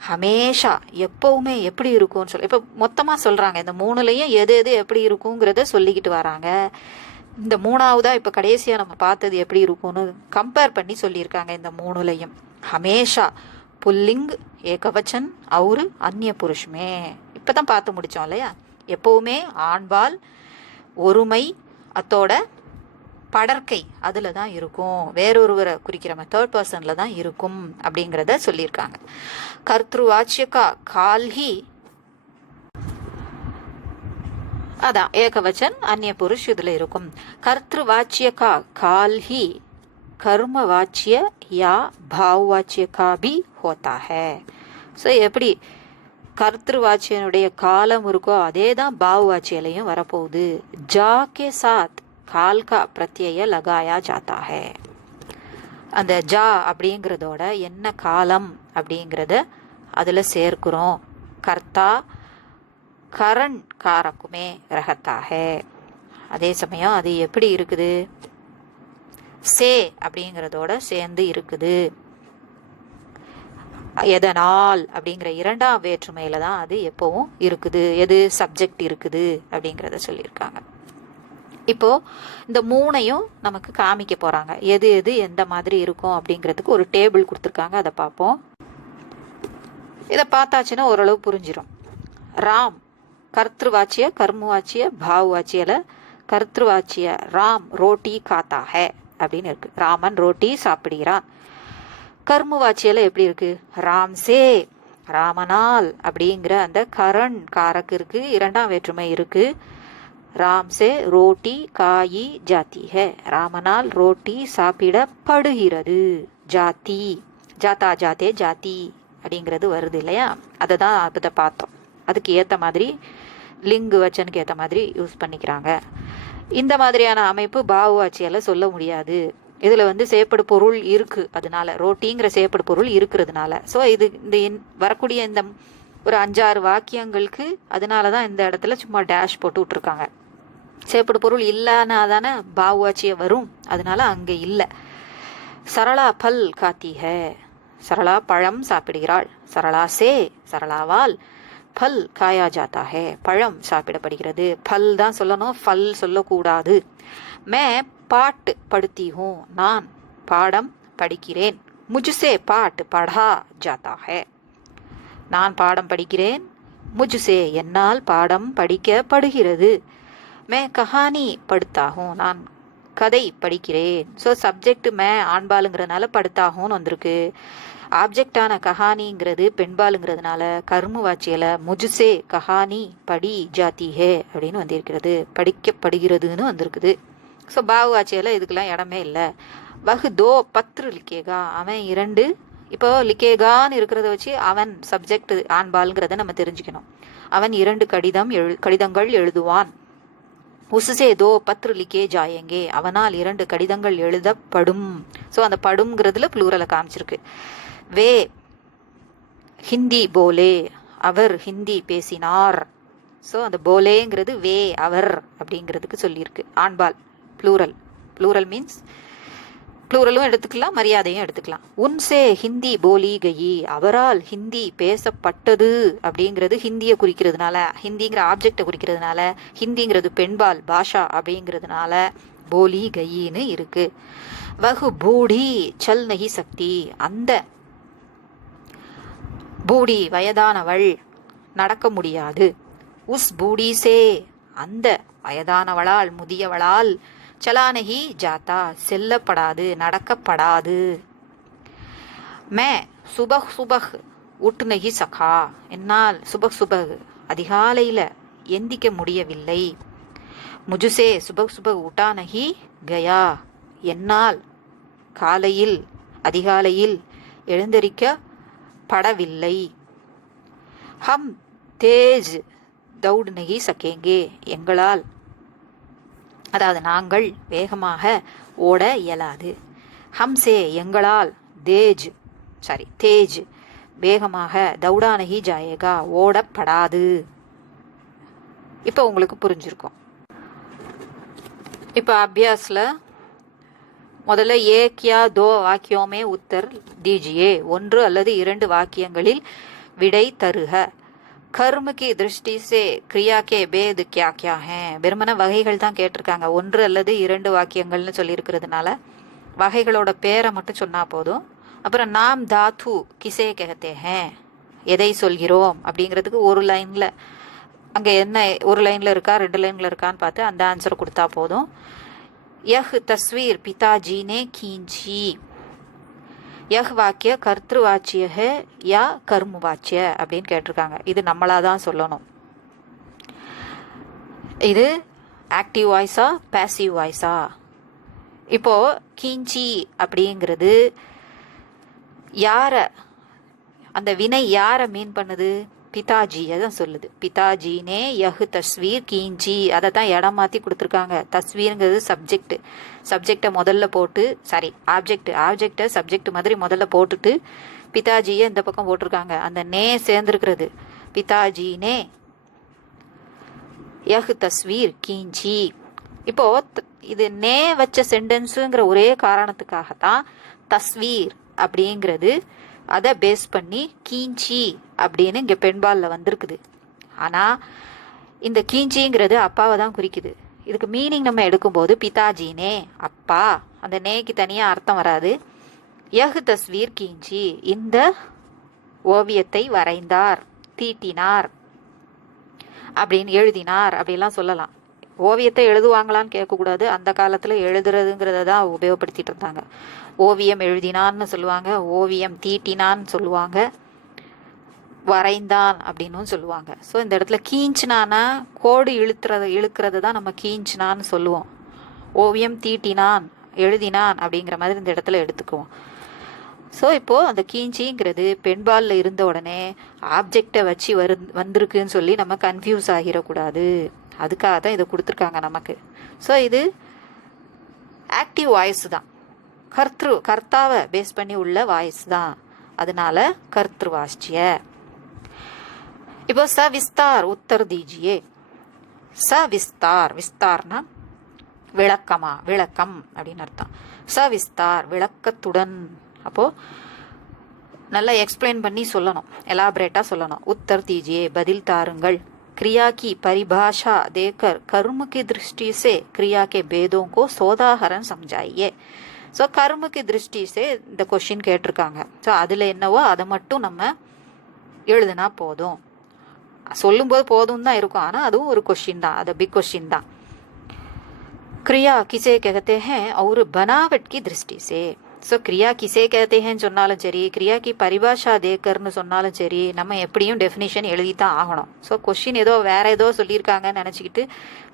ஹமேஷா எப்பவுமே எப்படி இருக்கும்னு சொல்லி இப்போ மொத்தமாக சொல்கிறாங்க. இந்த மூணுலையும் எது எது எப்படி இருக்குங்கிறத சொல்லிக்கிட்டு வராங்க. இந்த மூணாவதா இப்போ கடைசியாக நம்ம பார்த்தது எப்படி இருக்கும்னு கம்பேர் பண்ணி சொல்லியிருக்காங்க. இந்த மூணுலையும் ஹமேஷா புல்லிங், ஏகவச்சன், அவுரு அந்நிய புருஷமே இப்போ தான் பார்த்து முடித்தோம் இல்லையா. எப்போவுமே ஆண்பால், ஒருமை, அத்தோட படற்கை அதில் தான் இருக்கும், வேறொருவரை குறிக்கிற தேர்ட் பர்சனில் தான் இருக்கும் அப்படிங்கிறத சொல்லியிருக்காங்க. கர்த்ருவாச்சியகா கால்ஹி, அதான் ஏகவச்சன் அந்நிய புருஷ் இதில் இருக்கும். கர்த்ருவாச்சியகா கால்ஹி கர்மவாச்சிய யா பாவ்வாச்சிய கா பி ஹோத்தா ஹே. ஸோ எப்படி கர்த்ருவாச்சியனுடைய காலம் இருக்கோ அதே தான் பாவ்வாச்சியிலையும் வரப்போகுது. ஜா கே சாத் கால் கா பிரத்யய லகாயா ஜாத்தா ஹே. அந்த ஜா அப்படிங்கிறதோட என்ன காலம் அப்படிங்கிறத அதில் சேர்க்கிறோம். கர்த்தா கரண் காரக்குமே ரகத்தா ஹே. அதே சமயம் அது எப்படி இருக்குது, சே அப்படிங்கிறதோட சேர்ந்து இருக்குது. எதனால் அப்படிங்கிற இரண்டாம் வேற்றுமையில தான் அது எப்பவும் இருக்குது. எது சப்ஜெக்ட் இருக்குது அப்படிங்கிறத சொல்லியிருக்காங்க. இப்போ இந்த மூணையும் நமக்கு காமிக்க போறாங்க, எது எது எந்த மாதிரி இருக்கும் அப்படிங்கிறதுக்கு ஒரு டேபிள் கொடுத்துருக்காங்க, அதை பார்ப்போம். இதை பார்த்தாச்சுன்னா ஓரளவு புரிஞ்சிடும். ராம் கர்த்ருவாச்சிய கர்மவாச்சிய பாவ்வாச்சியில கர்த்ருவாச்சிய ராம் ரோட்டி காத்தா ஹே அப்படின்னு இருக்கு. ராமன் ரோட்டி சாப்பிடுகிறான். கர்மவாச்சியில எப்படி இருக்கு, ராம் சே ராமனால் அப்படிங்கிற அந்த கரண் காரக்கு இருக்கு, இரண்டாம் வேற்றுமை இருக்கு. ராம் சே ரோட்டி காயி ஜாத்தி ஹே, ராமனால் ரோட்டி சாப்பிடப்படுகிறது. ஜாத்தி ஜாத்தா ஜாத்தே ஜாத்தி அப்படிங்கிறது வருது இல்லையா, அதை தான் அதை பார்த்தோம். அதுக்கு ஏற்ற மாதிரி லிங்கு வச்சனுக்கு ஏற்ற மாதிரி யூஸ் பண்ணிக்கிறாங்க. இந்த மாதிரியான அமைப்பு பாவுவாச்சியால் சொல்ல முடியாது. இதில் செயற்படு பொருள் இருக்கு, அதனால ரோட்டிங்கிற செயற்படு பொருள் இருக்கிறதுனால. ஸோ இது இந்த வரக்கூடிய இந்த ஒரு 5-6 வாக்கியங்களுக்கு அதனால தான் இந்த இடத்துல சும்மா டேஷ் போட்டு விட்டுருக்காங்க. செயற்படு பொருள் இல்லைன்னா தானே பாவுவாச்சிய வரும், அதனால அங்கே இல்லை. சரளா பல் காத்தி ஹே, சரளா பழம் சாப்பிடுகிறாள். சரளா சே சரளாவால் பல் காயா ஜாத்தா ஹே, பழம் சாப்பிடப்படுகிறது. பல் தான் சொல்லணும், ஃபல் சொல்லக்கூடாது. மே பாட்டு படுத்தி ஹூ, நான் பாடம் படிக்கிறேன். முஜ்சே பாட்டு படா ஜாத்தா ஹே, நான் பாடம் படிக்கிறேன். முஜ்சே என்னால் பாடம் படிக்கப்படுகிறது. மே கஹானி படுத்தாகும், நான் கதை படிக்கிறேன். ஸோ சப்ஜெக்ட் மே ஆண்பாலுங்கிறதுனால படுத்தாகும்னு வந்திருக்கு. ஆப்ஜெக்டான கஹானிங்கிறது பெண்பாலுங்கிறதுனால கர்ம வாச்சியில முஜ்சே கஹானி படி ஜாத்தி ஹே அப்படின்னு வந்திருக்கிறது, படிக்கப்படுகிறதுன்னு வந்திருக்குது. ஸோ பாவு வாச்சியில இதுக்கெல்லாம் இடமே இல்லை. வகு தோ பத்ரு லிக்கேகா, அவன் 2, இப்போ லிக்கேகான்னு இருக்கிறத வச்சு அவன் சப்ஜெக்ட் ஆண்பாலுங்கிறத நம்ம தெரிஞ்சுக்கணும். அவன் 2 கடிதங்கள் எழுதுவான். உசுசே தோ பத்ரு லிக்கே ஜாயங்கே, அவனால் 2 கடிதங்கள் எழுதப்படும். ஸோ அந்த படும்ங்கிறதுல ப்ளூரலை காமிச்சிருக்கு. வே ஹிந்தி போலே, அவர் ஹிந்தி பேசினார். ஸோ அந்த போலேங்கிறது வே அவர் அப்படிங்கிறதுக்கு சொல்லியிருக்கு. ஆண்பால் ப்ளூரல், ப்ளூரல் மீன்ஸ் ப்ளூரலும் எடுத்துக்கலாம், மரியாதையும் எடுத்துக்கலாம். உன்சே ஹிந்தி போலி கயி, அவரால் ஹிந்தி பேசப்பட்டது அப்படிங்கிறது ஹிந்தியை குறிக்கிறதுனால, ஹிந்திங்கிற ஆப்ஜெக்டை குறிக்கிறதுனால, ஹிந்திங்கிறது பெண்பால் பாஷா அப்படிங்கிறதுனால போலி கயின்னு இருக்கு. வகு பூடி சல் நகி சக்தி, அந்த பூடி வயதானவள் நடக்க முடியாது. உஸ் பூடி சே, அந்த வயதானவளால் முதியவளால் சலானஹி ஜாத்தா செல்லப்படாது, நடக்கப்படாது. மே சுபஹ் சுபஹ் உட் நஹி சகா, என்னால் சுபஹ் சுபஹ் அதிகாலையில் எந்திக்க முடியவில்லை. முஜுசே சுபஹ் சுபஹ் உட்டா நஹி கயா, என்னால் காலையில் அதிகாலையில் எழுந்தரிக்கப்படவில்லை. ஹம் தேஜ் தௌட் நஹி சகேங்கே, எங்களால் அதாவது நாங்கள் வேகமாக ஓட இயலாது. ஹம்சே எங்களால், தேஜ் வேகமாக, தௌடானகி ஜாயேகா ஓடப்படாது. இப்போ உங்களுக்கு புரிஞ்சிருக்கும். இப்போ அபியாஸில் முதல்ல ஏக் யா தோ வாக்கியோமே உத்தர் தீஜியே, 1 அல்லது 2 வாக்கியங்களில் விடை தருக. கர்ம கி திருஷ்டி சே கிரியா கே பேத் கியா கியா ஹே, வெறுமன வகைகள் தான் கேட்டிருக்காங்க. 1 அல்லது 2 வாக்கியங்கள்னு சொல்லியிருக்கிறதுனால வகைகளோட பேரை மட்டும் சொன்னா போதும். அப்புறம் நாம் தாத்து கிசே கஹத்தே ஹே, எதை சொல்கிறோம் அப்படிங்கிறதுக்கு ஒரு லைனில் அங்கே என்ன ஒரு லைனில் இருக்கா 2 லைனில் இருக்கான்னு பார்த்து அந்த ஆன்சரை கொடுத்தா போதும். यह तस्वीर पिताजी ने खींची. यह வாக்கிய கர்த்தவாச்சிய है या கர்மவாச்சிய அப்படின்னு கேட்டிருக்காங்க. இது நம்மளா தான் சொல்லணும். இது ஆக்டிவ் வாய்ஸா பேசிவ் வாய்ஸா? இப்போ கீஞ்சி அப்படிங்கிறது யார, அந்த வினை யாரை மீன் பண்ணுது? பிதாஜியை தான் சொல்லுது. பிதாஜினே யஹ் தஸ்வீர் கீஞ்சி, அதை தான் இடம் மாற்றி கொடுத்துருக்காங்க. தஸ்வீருங்கிறது சப்ஜெக்ட், சப்ஜெக்டை முதல்ல போட்டு, சாரி ஆப்ஜெக்டை சப்ஜெக்ட் மாதிரி முதல்ல போட்டுட்டு பிதாஜியை இந்த பக்கம் போட்டிருக்காங்க. அந்த நே சேர்ந்துருக்கிறது. பிதாஜினே யஹ் தஸ்வீர் கீஞ்சி. இப்போ இது நே வச்ச சென்டென்ஸுங்கிற ஒரே காரணத்துக்காகத்தான் தஸ்வீர் அப்படிங்கிறது அதை பேஸ் பண்ணி கீஞ்சி அப்படின்னு இங்கே பெண்பாலில் வந்திருக்குது. ஆனால் இந்த கீஞ்சிங்கிறது அப்பாவை தான் குறிக்குது. இதுக்கு மீனிங் நம்ம எடுக்கும்போது பிதாஜினே அப்பா, அந்த நேக்கு தனியாக அர்த்தம் வராது. யஹ் தஸ்வீர் கீஞ்சி, இந்த ஓவியத்தை வரைந்தார், தீட்டினார் அப்படின்னு, எழுதினார் அப்படிலாம் சொல்லலாம். ஓவியத்தை எழுதுவாங்களான்னு கேட்கக்கூடாது. அந்த காலத்தில் எழுதுறதுங்கிறத தான் உபயோகப்படுத்திட்டு இருந்தாங்க. ஓவியம் எழுதினான்னு சொல்லுவாங்க, ஓவியம் தீட்டினான்னு சொல்லுவாங்க, வரைந்தான் அப்படின்னு சொல்லுவாங்க. ஸோ இந்த இடத்துல கீஞ்சினானா கோடு இழுக்கிறது தான் நம்ம கீஞ்சினான்னு சொல்லுவோம். ஓவியம் தீட்டினான், எழுதினான் அப்படிங்கிற மாதிரி இந்த இடத்துல எடுத்துக்குவோம். ஸோ இப்போது அந்த கீஞ்சிங்கிறது பெண்பாலில் இருந்த உடனே ஆப்ஜெக்டை வச்சு வந்திருக்குன்னு சொல்லி நம்ம கன்ஃபியூஸ் ஆகிடக்கூடாது. அதுக்காக தான் இதை கொடுத்துருக்காங்க நமக்கு. ஸோ இது ஆக்டிவ் வாய்ஸ் தான், கர்த்தாவை பேஸ் பண்ணி உள்ள வாய்ஸ் தான். அதனால கர்த்தவாச்சிய. இப்போ சவிஸ்தார் உத்தர் தீஜியே. சவிஸ்தார், விஸ்தார்னா விளக்கமா, விளக்கம் அப்படின்னு அர்த்தம். சவிஸ்தார் விளக்கத்துடன். அப்போ நல்லா எக்ஸ்பிளைன் பண்ணி சொல்லணும், எலாபரேட்டா சொல்லணும். உத்தர் தீஜியே பதில் தாருங்கள். क्रिया की परिभाषा देकर कर्म की दृष्टि से क्रिया के भेदों को सोदाहरण समझाइए. ஸோ கர்மக்கு திருஷ்டி சே இந்த கொஷின் கேட்டிருக்காங்க. ஸோ அதில் என்னவோ அதை மட்டும் நம்ம எழுதுனா போதும். சொல்லும்போது போதும் தான் இருக்கும், ஆனால் அதுவும் ஒரு கொஷின் தான், அது பிக் கொஷின் தான். क्रिया किसे कहते हैं और बनावट की दृष्टि से. ஸோ கிரியா கிசே கேத்தேன்னு சொன்னாலும் சரி, கிரியா கி பரிபாஷா தேக்கர்னு சொன்னாலும் சரி, நம்ம எப்படியும் டெஃபினிஷன் எழுதி தான் ஆகணும். ஸோ கொஷின் ஏதோ வேற ஏதோ சொல்லியிருக்காங்கன்னு நினச்சிக்கிட்டு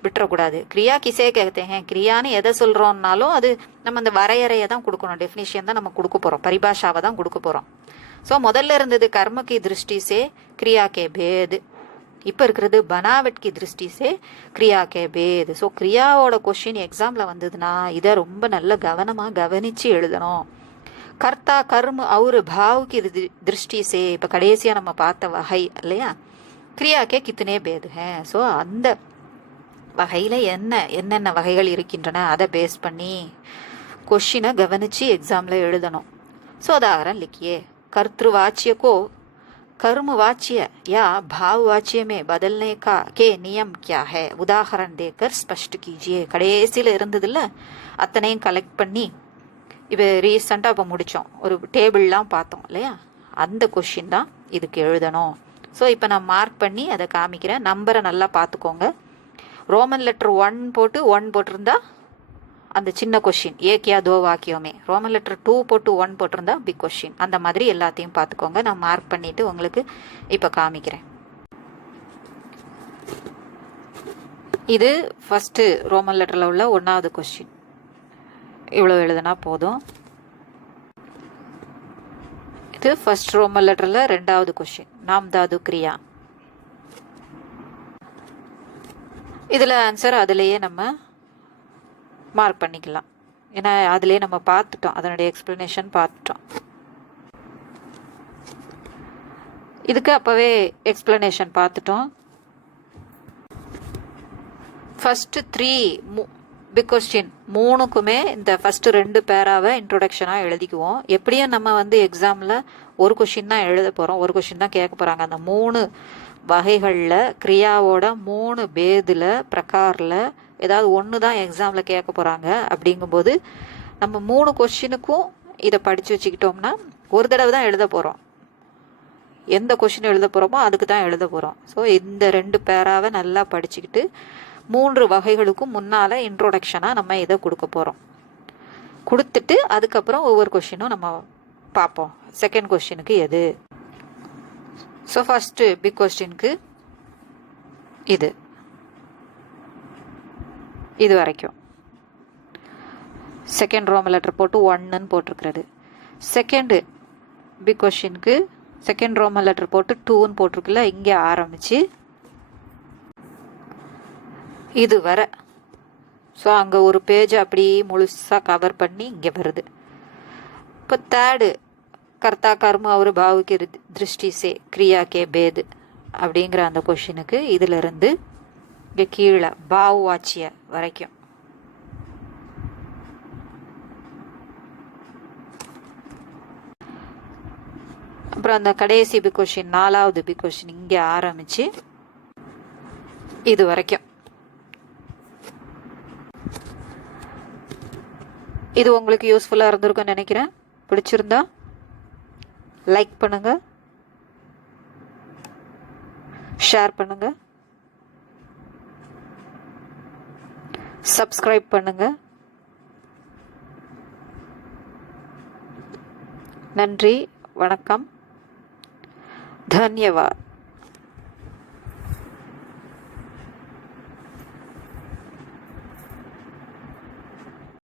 விட்டுறக்கூடாது. கிரியா கிசே கேத்தேன், கிரியான்னு எதை சொல்கிறோம்னாலும் அது நம்ம அந்த வரையறையை தான் கொடுக்கணும், டெஃபினிஷன் தான் நம்ம கொடுக்க போகிறோம், பரிபாஷாவை தான் கொடுக்க போகிறோம். ஸோ முதல்ல இருந்தது கர்ம கி திருஷ்டி சே கிரியா கே பேது, இப்போ இருக்கிறது பனாவட் கி திருஷ்டி சே கிரியா கே பேது. ஸோ கிரியாவோட கொஷின் எக்ஸாமில் வந்ததுன்னா இதை ரொம்ப நல்ல கவனமாக கவனித்து எழுதணும். கர்த்தா கர்ம அவுரு பாவுக்கு திருஷ்டி சே, இப்போ கடைசியாக நம்ம பார்த்த வகை இல்லையா, கிரியாக்கே கித்தனே பேது ஹே. ஸோ அந்த வகையில் என்னென்ன வகைகள் இருக்கின்றன அதை பேஸ் பண்ணி கொஷினை கவனித்து எக்ஸாமில் எழுதணும். ஸோ உதாரணம் लिखिए. कर्तृवाच्य को कर्मवाच्य या भाववाच्य में बदलने का के नियम क्या है, उदाहरण देकर स्पष्ट कीजिए. கடைசியில் இருந்ததில்ல அத்தனையும் கலெக்ட் பண்ணி இப்போ ரீசெண்டாக இப்போ முடித்தோம், ஒரு டேபிள்லாம் பார்த்தோம் இல்லையா, அந்த கொஷின் தான் இதுக்கு எழுதணும். ஸோ இப்போ நான் மார்க் பண்ணி அதை காமிக்கிறேன். நம்பரை நல்லா பார்த்துக்கோங்க. ரோமன் லெட்டர் 1 போட்டு 1 போட்டிருந்தா அந்த சின்ன கொஷின், ஏக்கியா தோ வாக்கியமே. ரோமன் லெட்டர் 2 போட்டு 1 போட்டிருந்தா பிக் கொஷின். அந்த மாதிரி எல்லாத்தையும் பார்த்துக்கோங்க. நான் மார்க் பண்ணிட்டு உங்களுக்கு இப்போ காமிக்கிறேன். இது ஃபஸ்ட்டு ரோமன் லெட்டரில் உள்ள 1வது கொஷின். இவ்வளோ எழுதுனா போதும். இது ஃபர்ஸ்ட் ரோமன் லெட்டரில் 2வது கொஷின், நாம் தாது கிரியா. இதில் ஆன்சர் அதுலேயே நம்ம மார்க் பண்ணிக்கலாம், ஏன்னா அதுலேயே நம்ம பார்த்துட்டோம், அதனுடைய எக்ஸ்பிளனேஷன் பார்த்துட்டோம். இதுக்கு அப்போவே எக்ஸ்பிளனேஷன் பார்த்துட்டோம். ஃபஸ்ட்டு 3 பிக் கொஸ்டின் 3க்குமே இந்த ஃபஸ்ட்டு 2 பேராவை இன்ட்ரோடக்ஷனாக எழுதிக்குவோம். எப்படியும் நம்ம வந்து எக்ஸாமில் ஒரு கொஷின் தான் எழுத போகிறோம், ஒரு கொஷின் தான் கேட்க போகிறாங்க. அந்த 3 வகைகளில் கிரியாவோட 3 பேதில் பிரகாரில் ஏதாவது ஒன்று தான் எக்ஸாமில் கேட்க போகிறாங்க. அப்படிங்கும்போது நம்ம 3 கொஷினுக்கும் இதை படித்து வச்சுக்கிட்டோம்னா ஒரு தடவை தான் எழுத போகிறோம். எந்த கொஷின் எழுத போகிறோமோ அதுக்கு தான் எழுத போகிறோம். ஸோ இந்த 2 பேராவை நல்லா படிச்சுக்கிட்டு 3 வகைகளுக்கும் முன்னால் இன்ட்ரோடக்ஷனாக நம்ம இதை கொடுக்க போகிறோம். கொடுத்துட்டு அதுக்கப்புறம் ஒவ்வொரு கொஷினும் நம்ம பார்ப்போம். செகண்ட் கொஸ்டினுக்கு எது. ஸோ ஃபஸ்ட்டு பிக் கொஸ்டினுக்கு இது வரைக்கும் செகண்ட் ரோமன் லெட்டர் போட்டு 1ன்னு போட்டிருக்கிறது. செகண்டு பிக் கொஸ்டினுக்கு செகண்ட் ரோமன் லெட்டர் போட்டு 2ன்னு போட்டிருக்குல்ல, இங்கே ஆரம்பித்து இது வர. ஸோ அங்கே ஒரு பேஜ் அப்படியே முழுசாக கவர் பண்ணி இங்கே வருது. இப்போ தேர்டு கர்த்தா கர்ம அவர் பாவுக்கு திருஷ்டி சே கிரியா கே பேது அப்படிங்கிற அந்த கொஷினுக்கு இதிலிருந்து இங்கே கீழே பாவ் வாச்சிய வரைக்கும் அப்புறம் அந்த கடைசி பிக் கொஷின் 4வது பிக் கொஷின் இங்கே ஆரம்பித்து இது வரைக்கும். இது உங்களுக்கு யூஸ்ஃபுல்லாக இருந்திருக்குன்னு நினைக்கிறேன். பிடிச்சிருந்தா லைக் பண்ணுங்கள், ஷேர் பண்ணுங்கள், சப்ஸ்கிரைப் பண்ணுங்கள். நன்றி, வணக்கம், தன்யவாத்.